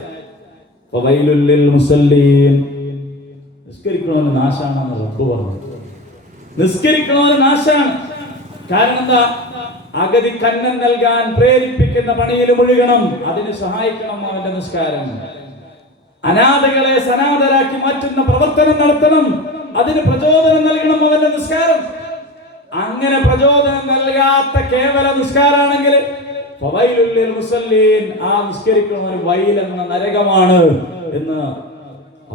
ഫവൈലുൽ ലിൽ മുസല്ലീൻ, നിസ്കരിക്കണവന് നാശാണെന്ന് റബ്ബ് പറഞ്ഞു. നിസ്കരിക്കണവന് നാശാണ്. കാരണം എന്താ? അഗതി കന്നം നൽകാൻ പ്രേരിപ്പിക്കുന്ന പണിയിൽ മുഴുകണം, അതിന് സഹായിക്കണം അവന്റെ നിസ്കാരം. അനാഥകളെ സനാഥരാക്കി മാറ്റുന്ന പ്രവർത്തനം നടത്തണം, അതിന് പ്രചോദനം നൽകണം അവന്റെ നിസ്കാരം. അങ്ങനെ പ്രചോദനം നൽകാത്ത കേവല നിസ്കാരാണെങ്കിൽ ഫവൈലുൽ ലിൽ മുസല്ലീൻ, ആ നിസ്കരിക്കണവന് വൈൽ എന്ന നരകമാണ് എന്ന്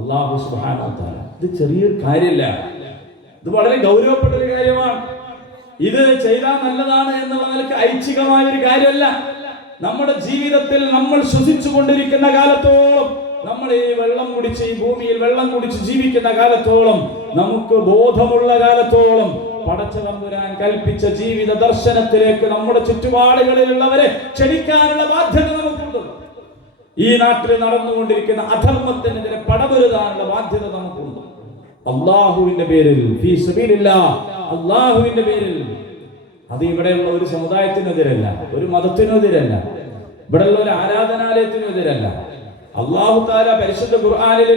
അല്ലാഹു സുബ്ഹാനഹു വ തആല. ഇത് ചെറിയൊരു കാര്യമല്ല, ഇത് വളരെ ഗൗരവപ്പെട്ട ഒരു കാര്യമാണ്. ഇത് ചെയ്താൽ നല്ലതാണ് എന്നുള്ള നിലക്ക് ഐച്ഛികമായ ഒരു കാര്യമല്ല. നമ്മുടെ ജീവിതത്തിൽ നമ്മൾ ശ്വസിച്ചു കൊണ്ടിരിക്കുന്ന കാലത്തോളം, നമ്മൾ ഈ വെള്ളം കുടിച്ച് ഈ ഭൂമിയിൽ വെള്ളം കുടിച്ച് ജീവിക്കുന്ന കാലത്തോളം, നമുക്ക് ബോധമുള്ള കാലത്തോളം പടച്ച തമ്പുരാൻ കൽപ്പിച്ച ജീവിത ദർശനത്തിലേക്ക് നമ്മുടെ ചുറ്റുപാടുകളിലുള്ളവരെ ക്ഷണിക്കാനുള്ള ബാധ്യത നമുക്കുണ്ട്. ഈ നാട്ടിൽ നടന്നുകൊണ്ടിരിക്കുന്ന അധർമ്മത്തിനെതിരെ പടപൊരുതാനുള്ള ബാധ്യത നമുക്കുണ്ട്. അള്ളാഹുവിന്റെ പേരിൽ, ഫീ സബീലില്ലാഹ്, അള്ളാഹുവിന്റെ പേരിൽ. അത് ഇവിടെയുള്ള ഒരു സമുദായത്തിനെതിരല്ല, ഒരു മതത്തിനെതിരല്ല, ഇവിടെയുള്ള ഒരു ആരാധനാലയത്തിനെതിരല്ല. അള്ളാഹു തആല പരിശുദ്ധ ഖുർആനിൽ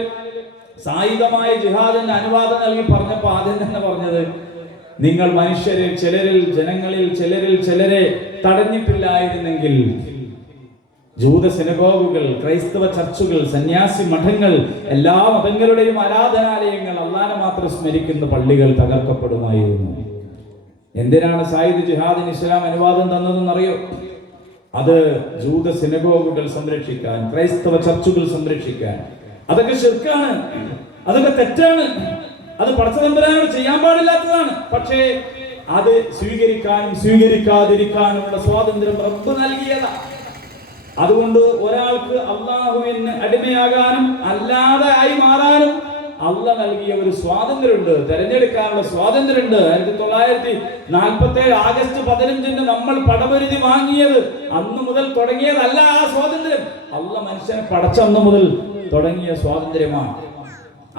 സായുധമായ ജിഹാദിന്റെ അനുവാദം നൽകി പറഞ്ഞപ്പോൾ ആദ്യം തന്നെ പറഞ്ഞത്, നിങ്ങൾ മനുഷ്യരിൽ ചിലരിൽ, ജനങ്ങളിൽ ചിലരിൽ ചിലരെ തടഞ്ഞിട്ടില്ലായിരുന്നെങ്കിൽ ജൂത സിനഗോഗുകൾ, ക്രൈസ്തവ ചർച്ചുകൾ, സന്യാസി മഠങ്ങൾ, എല്ലാ മതങ്ങളുടെയും ആരാധനാലയങ്ങൾ, അള്ളാഹനെ മാത്രം സ്മരിക്കുന്ന പള്ളികൾ തകർക്കപ്പെടുമായിരുന്നു. എന്തിനാണ് സായുധ ജിഹാദിന് ഇസ്ലാം അനുവാദം തന്നതെന്നറിയോ? അത് ജൂത സിനഗോഗുകൾ സംരക്ഷിക്കാൻ, ക്രൈസ്തവ ചർച്ചുകൾ സംരക്ഷിക്കാൻ. അതൊക്കെ ശിർക്കാണ്, അതൊക്കെ തെറ്റാണ്, അത് പടച്ച തമ്പുരാനോട് ചെയ്യാൻ പാടില്ലാത്തതാണ്. പക്ഷേ അത് സ്വീകരിക്കാനും സ്വീകരിക്കാതിരിക്കാനുമുള്ള സ്വാതന്ത്ര്യം റബ്ബ് നൽകിയതാണ്. അതുകൊണ്ട് ഒരാൾക്ക് അള്ളാഹുവിന് അടിമയാകാനും അല്ലാതെ ആയി മാറാനും അള്ളാഹ് നൽകിയ ഒരു സ്വാതന്ത്ര്യമുണ്ട്, തെരഞ്ഞെടുക്കാനുള്ള സ്വാതന്ത്ര്യമുണ്ട്. 1947 ആഗസ്റ്റ് 15 നമ്മൾ പടപരിധി വാങ്ങിയത് അന്ന് മുതൽ തുടങ്ങിയതല്ല ആ സ്വാതന്ത്ര്യം. അള്ളാഹ് മനുഷ്യനെ പടച്ചന്ന് മുതൽ തുടങ്ങിയ സ്വാതന്ത്ര്യമാണ്.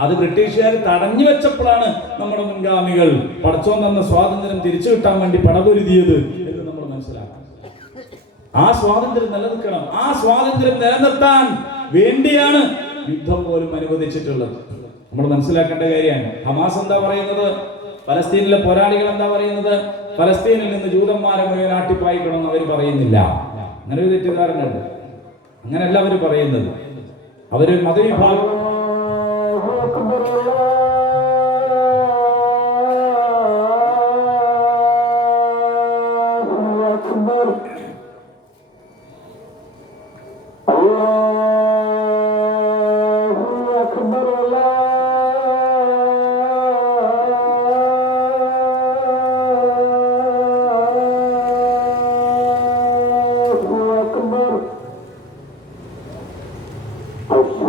അത് ബ്രിട്ടീഷുകാർ തടഞ്ഞു വെച്ചപ്പോഴാണ് നമ്മുടെ മുൻഗാമികൾ പടച്ചോൻ തന്ന സ്വാതന്ത്ര്യം തിരിച്ചു കിട്ടാൻ വേണ്ടി പടപൊരുതിയത് എന്ന് നമ്മൾ മനസ്സിലാക്കണം. ആ സ്വാതന്ത്ര്യം നിലനിൽക്കണം. ആ സ്വാതന്ത്ര്യം നിലനിർത്താൻ വേണ്ടിയാണ് യുദ്ധം പോലും അനുവദിച്ചിട്ടുള്ളത്. നമ്മൾ മനസ്സിലാക്കേണ്ട കാര്യമാണ്. ഹമാസ് എന്താ പറയുന്നത്? പലസ്തീനിലെ പോരാളികൾ എന്താ പറയുന്നത്? പലസ്തീനിൽ നിന്ന് ജൂതന്മാരെ മുഴുവൻ ആട്ടിപ്പായിക്കണം എന്ന് അവർ പറയുന്നില്ല. അങ്ങനെ ഒരു തെറ്റിദ്ധാരണയുണ്ട്. അങ്ങനെയല്ല അവർ പറയുന്നത്. അവര് മതവിഭാഗം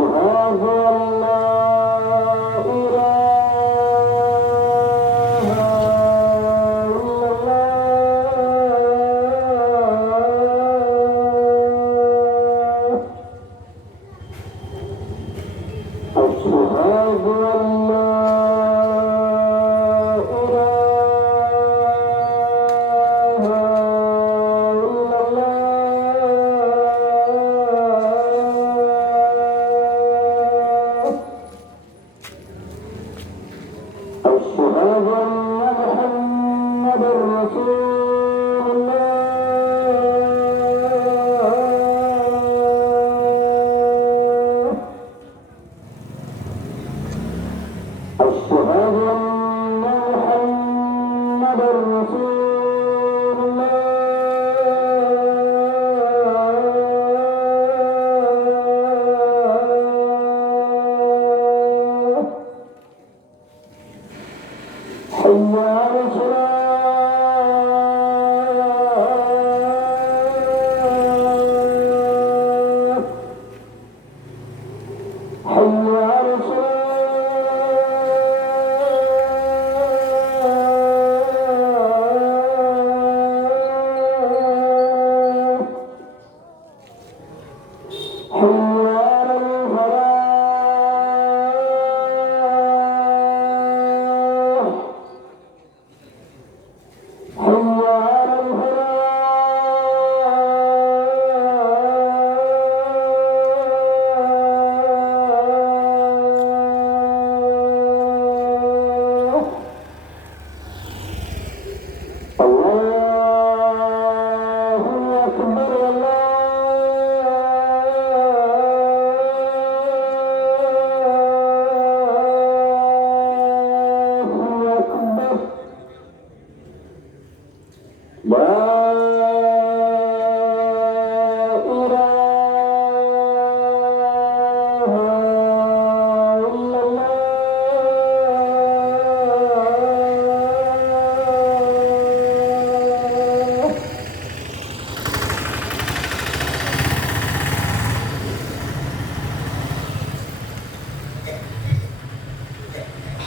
الشهادة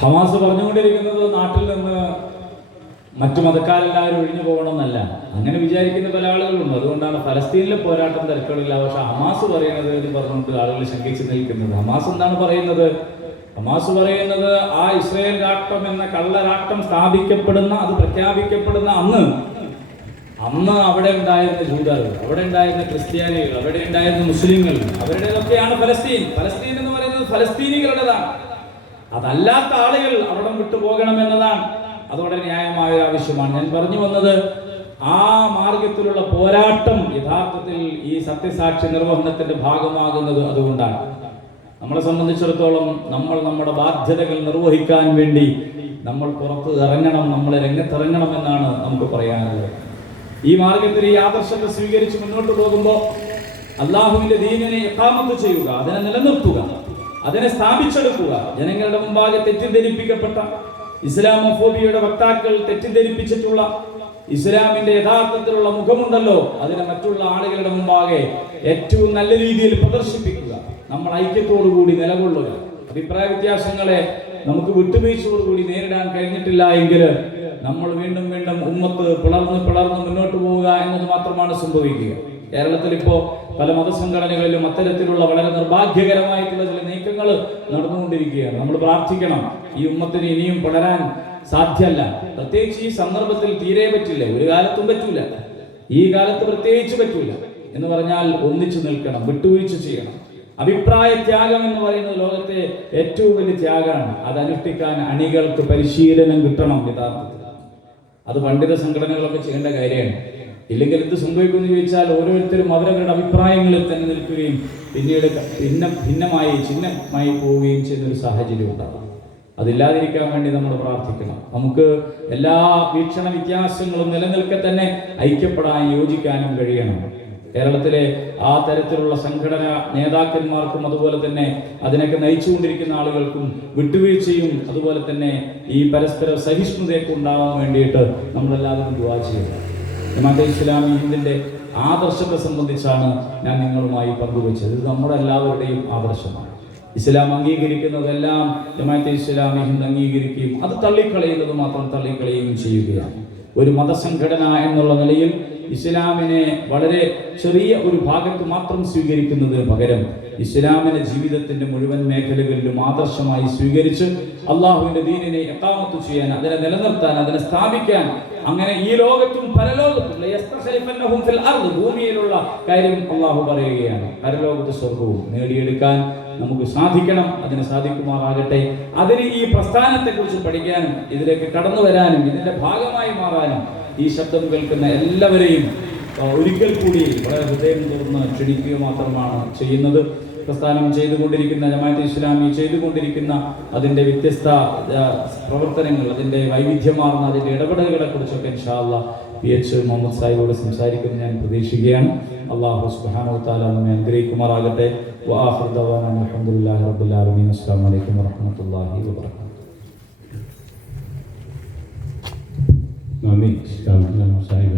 ഹമാസ് പറഞ്ഞുകൊണ്ടിരിക്കുന്നത് നാട്ടിൽ നിന്ന് മറ്റു മതക്കാരെല്ലാവരും ഒഴിഞ്ഞു പോകണമെന്നല്ല. അങ്ങനെ വിചാരിക്കുന്ന പല ആളുകളുണ്ട്. അതുകൊണ്ടാണ് ഫലസ്തീനിലെ പോരാട്ടം തിരക്കുകളില്ല. പക്ഷെ ഹമാസ് പറയുന്നത് എന്ന് പറഞ്ഞുകൊണ്ട് ആളുകൾ ശങ്കിച്ചു നിൽക്കുന്നത്. ഹമാസ് എന്താണ് പറയുന്നത്? ഹമാസ് പറയുന്നത് ആ ഇസ്രായേൽ രാഷ്ട്രം എന്ന കള്ളരാഷ്ട്രം സ്ഥാപിക്കപ്പെടുന്ന, അത് പ്രഖ്യാപിക്കപ്പെടുന്ന അന്ന് അവിടെ ഉണ്ടായിരുന്ന ജൂതർ, അവിടെ ഉണ്ടായിരുന്ന ക്രിസ്ത്യാനികൾ, അവിടെ ഉണ്ടായിരുന്ന മുസ്ലിങ്ങൾ, അവരുടേതൊക്കെയാണ് ഫലസ്തീൻ. ഫലസ്തീൻ എന്ന് പറയുന്നത് ഫലസ്തീനികളുടേതാണ്. അതല്ലാത്ത ആളുകൾ അവിടെ വിട്ടു പോകണമെന്നതാണ്. അതോടെ ന്യായമായ ഒരു ആവശ്യമാണ്. ഞാൻ പറഞ്ഞു വന്നത്, ആ മാർഗത്തിലുള്ള പോരാട്ടം യഥാർത്ഥത്തിൽ ഈ സത്യസാക്ഷി നിർവഹണത്തിന്റെ ഭാഗമാകുന്നത് അതുകൊണ്ടാണ്. നമ്മളെ സംബന്ധിച്ചിടത്തോളം നമ്മൾ നമ്മുടെ ബാധ്യതകൾ നിർവഹിക്കാൻ വേണ്ടി നമ്മൾ പുറത്ത് ഇറങ്ങണം, നമ്മൾ രംഗത്തിറങ്ങണം എന്നാണ് നമുക്ക് പറയാനുള്ളത്. ഈ മാർഗത്തിൽ ഈ ആദർശത്തെ സ്വീകരിച്ച് മുന്നോട്ട് പോകുമ്പോൾ അള്ളാഹുവിന്റെ ദീനിനെ ഇഖാമത്ത് ചെയ്യുക, അതിനെ നിലനിർത്തുക, അതിനെ സ്ഥാപിച്ചെടുക്കുക. ജനങ്ങളുടെ മുമ്പാകെ തെറ്റിദ്ധരിപ്പിക്കപ്പെട്ട ഇസ്ലാമോഫോബിയയുടെ വക്താക്കൾ തെറ്റിദ്ധരിപ്പിച്ചിട്ടുള്ള ഇസ്ലാമിന്റെ യഥാർത്ഥത്തിലുള്ള മുഖമുണ്ടല്ലോ, അതിനെ മറ്റുള്ള ആളുകളുടെ മുമ്പാകെ ഏറ്റവും നല്ല രീതിയിൽ പ്രദർശിപ്പിക്കുക. നമ്മൾ ഐക്യത്തോടുകൂടി നിലകൊള്ളുക. അഭിപ്രായ വ്യത്യാസങ്ങളെ നമുക്ക് വിട്ടുവീഴ്ചയോടുകൂടി നേരിടാൻ കഴിഞ്ഞിട്ടില്ല എങ്കിൽ നമ്മൾ വീണ്ടും വീണ്ടും ഉമ്മത്ത് പിളർന്ന് മുന്നോട്ട് പോവുക എന്നത് മാത്രമാണ് സംഭവിക്കുക. കേരളത്തിൽ ഇപ്പോൾ പല മതസംഘടനകളിലും അത്തരത്തിലുള്ള വളരെ നിർഭാഗ്യകരമായിട്ടുള്ള ചില നീക്കങ്ങൾ നടന്നുകൊണ്ടിരിക്കുകയാണ്. നമ്മൾ പ്രാർത്ഥിക്കണം. ഈ ഉമ്മത്തിന് ഇനിയും പിളരാൻ സാധ്യമല്ല. പ്രത്യേകിച്ച് ഈ സന്ദർഭത്തിൽ തീരെ പറ്റില്ല, ഒരു കാലത്തും പറ്റൂല, ഈ കാലത്ത് പ്രത്യേകിച്ച് പറ്റൂല. എന്ന് പറഞ്ഞാൽ ഒന്നിച്ചു നിൽക്കണം, വിട്ടുവീഴ്ച ചെയ്യണം. അഭിപ്രായ ത്യാഗം എന്ന് പറയുന്നത് ലോകത്തെ ഏറ്റവും വലിയ ത്യാഗമാണ്. അത് അനുഷ്ഠിക്കാൻ അണികൾക്ക് പരിശീലനം കിട്ടണം. യഥാർത്ഥത്തിൽ അത് പണ്ഡിത സംഘടനകളൊക്കെ ചെയ്യേണ്ട കാര്യമാണ്. ഇല്ലെങ്കിൽ എന്ത് സംഭവിക്കുമെന്ന് ചോദിച്ചാൽ ഓരോരുത്തരും അവരവരുടെ അഭിപ്രായങ്ങളിൽ തന്നെ നിൽക്കുകയും പിന്നീട് ചിഹ്നമായി പോവുകയും ചെയ്യുന്നൊരു സാഹചര്യം ഉണ്ടാകും. അതില്ലാതിരിക്കാൻ വേണ്ടി നമ്മൾ പ്രാർത്ഥിക്കണം. നമുക്ക് എല്ലാ വീക്ഷണ വ്യത്യാസങ്ങളും നിലനിൽക്കെ തന്നെ ഐക്യപ്പെടാൻ യോജിക്കാനും കഴിയണം. കേരളത്തിലെ ആ തരത്തിലുള്ള സംഘടന നേതാക്കന്മാർക്കും അതുപോലെ തന്നെ അതിനൊക്കെ നയിച്ചുകൊണ്ടിരിക്കുന്ന ആളുകൾക്കും വിട്ടുവീഴ്ചയും അതുപോലെ തന്നെ ഈ പരസ്പര സഹിഷ്ണുതയൊക്കെ ഉണ്ടാവാൻ വേണ്ടിയിട്ട് നമ്മളെല്ലാവരും ദുആ ചെയ്യുക. ജമാഅത്തെ ഇസ്ലാമി ഹിന്ദിന്റെ ആദർശത്തെ സംബന്ധിച്ചാണ് ഞാൻ നിങ്ങളുമായി പങ്കുവച്ചത്. ഇത് നമ്മുടെ എല്ലാവരുടെയും ആദർശമാണ്. ഇസ്ലാം അംഗീകരിക്കുന്നതെല്ലാം ജമാഅത്തെ ഇസ്ലാമി ഹിന്ദ് അംഗീകരിക്കുകയും അത് തള്ളിക്കളയുന്നത് മാത്രം തള്ളിക്കളയുകയും ചെയ്യുകയാണ്. ഒരു മതസംഘടന എന്നുള്ള നിലയിൽ ഇസ്ലാമിനെ വളരെ ചെറിയ ഒരു ഭാഗത്ത് മാത്രം സ്വീകരിക്കുന്നതിന് പകരം ഇസ്ലാമിനെ ജീവിതത്തിന്റെ മുഴുവൻ മേഖലകളിലും ആദർശമായി സ്വീകരിച്ച് അള്ളാഹുവിന്റെ ദീനിനെ ഇഖാമത്ത് ചെയ്യാൻ, അതിനെ നിലനിർത്താൻ, അതിനെ സ്ഥാപിക്കാൻ, അങ്ങനെ ഈ ലോകത്തും പരലോകത്തും ഭൂമിയിലുള്ള കാര്യം അള്ളാഹു പറയുകയാണ്. പരലോകത്ത് സ്വർഗവും നേടിയെടുക്കാൻ നമുക്ക് സാധിക്കണം. അതിന് സാധിക്കുമാറാകട്ടെ. അതിന് ഈ പ്രസ്ഥാനത്തെക്കുറിച്ച് പഠിക്കാനും ഇതിലേക്ക് കടന്നു വരാനും ഇതിന്റെ ഭാഗമായി മാറാനും ഈ ശബ്ദം കേൾക്കുന്ന എല്ലാവരെയും ഒരിക്കൽ കൂടി വളരെ ഹൃദയം തുറന്ന് ക്ഷണിക്കുക മാത്രമാണ് ചെയ്യുന്നത്. പ്രസ്ഥാനം ചെയ്തുകൊണ്ടിരിക്കുന്ന ജമാഅത്തെ ഇസ്ലാമി ചെയ്തുകൊണ്ടിരിക്കുന്ന അതിൻ്റെ വ്യത്യസ്ത പ്രവർത്തനങ്ങൾ, അതിൻ്റെ വൈവിധ്യമാർന്ന അതിൻ്റെ ഇടപെടലുകളെ കുറിച്ചൊക്കെ ഇൻഷാ അല്ലാഹ് PH മുഹമ്മദ് സാഹിബോട് സംസാരിക്കുമെന്ന് ഞാൻ പ്രതീക്ഷിക്കുകയാണ്. അല്ലാഹു സുബ്ഹാനഹു വ തആല നമ്മെ അനുഗ്രഹിക്കുമാറാകട്ടെ. വആഖിറു ദഅവാനാ അൽഹംദുലില്ലാഹി റബ്ബിൽ ആലമീൻ. അസ്സലാമു അലൈക്കും വറഹ്മത്തുള്ളാഹി വബറകാതുഹു. അസ്സലാമു അലൈക്കും വറഹ്മത്തുള്ളാഹി വബറകാതുഹു. അസ്സലാമു അലൈക്കും വറഹ്മത്തുള്ളാഹി വബറകാതുഹു. അസ്സലാമു അലൈക്കും വറഹ്മത്തുള്ളാഹി വബറകാതുഹു. آمين.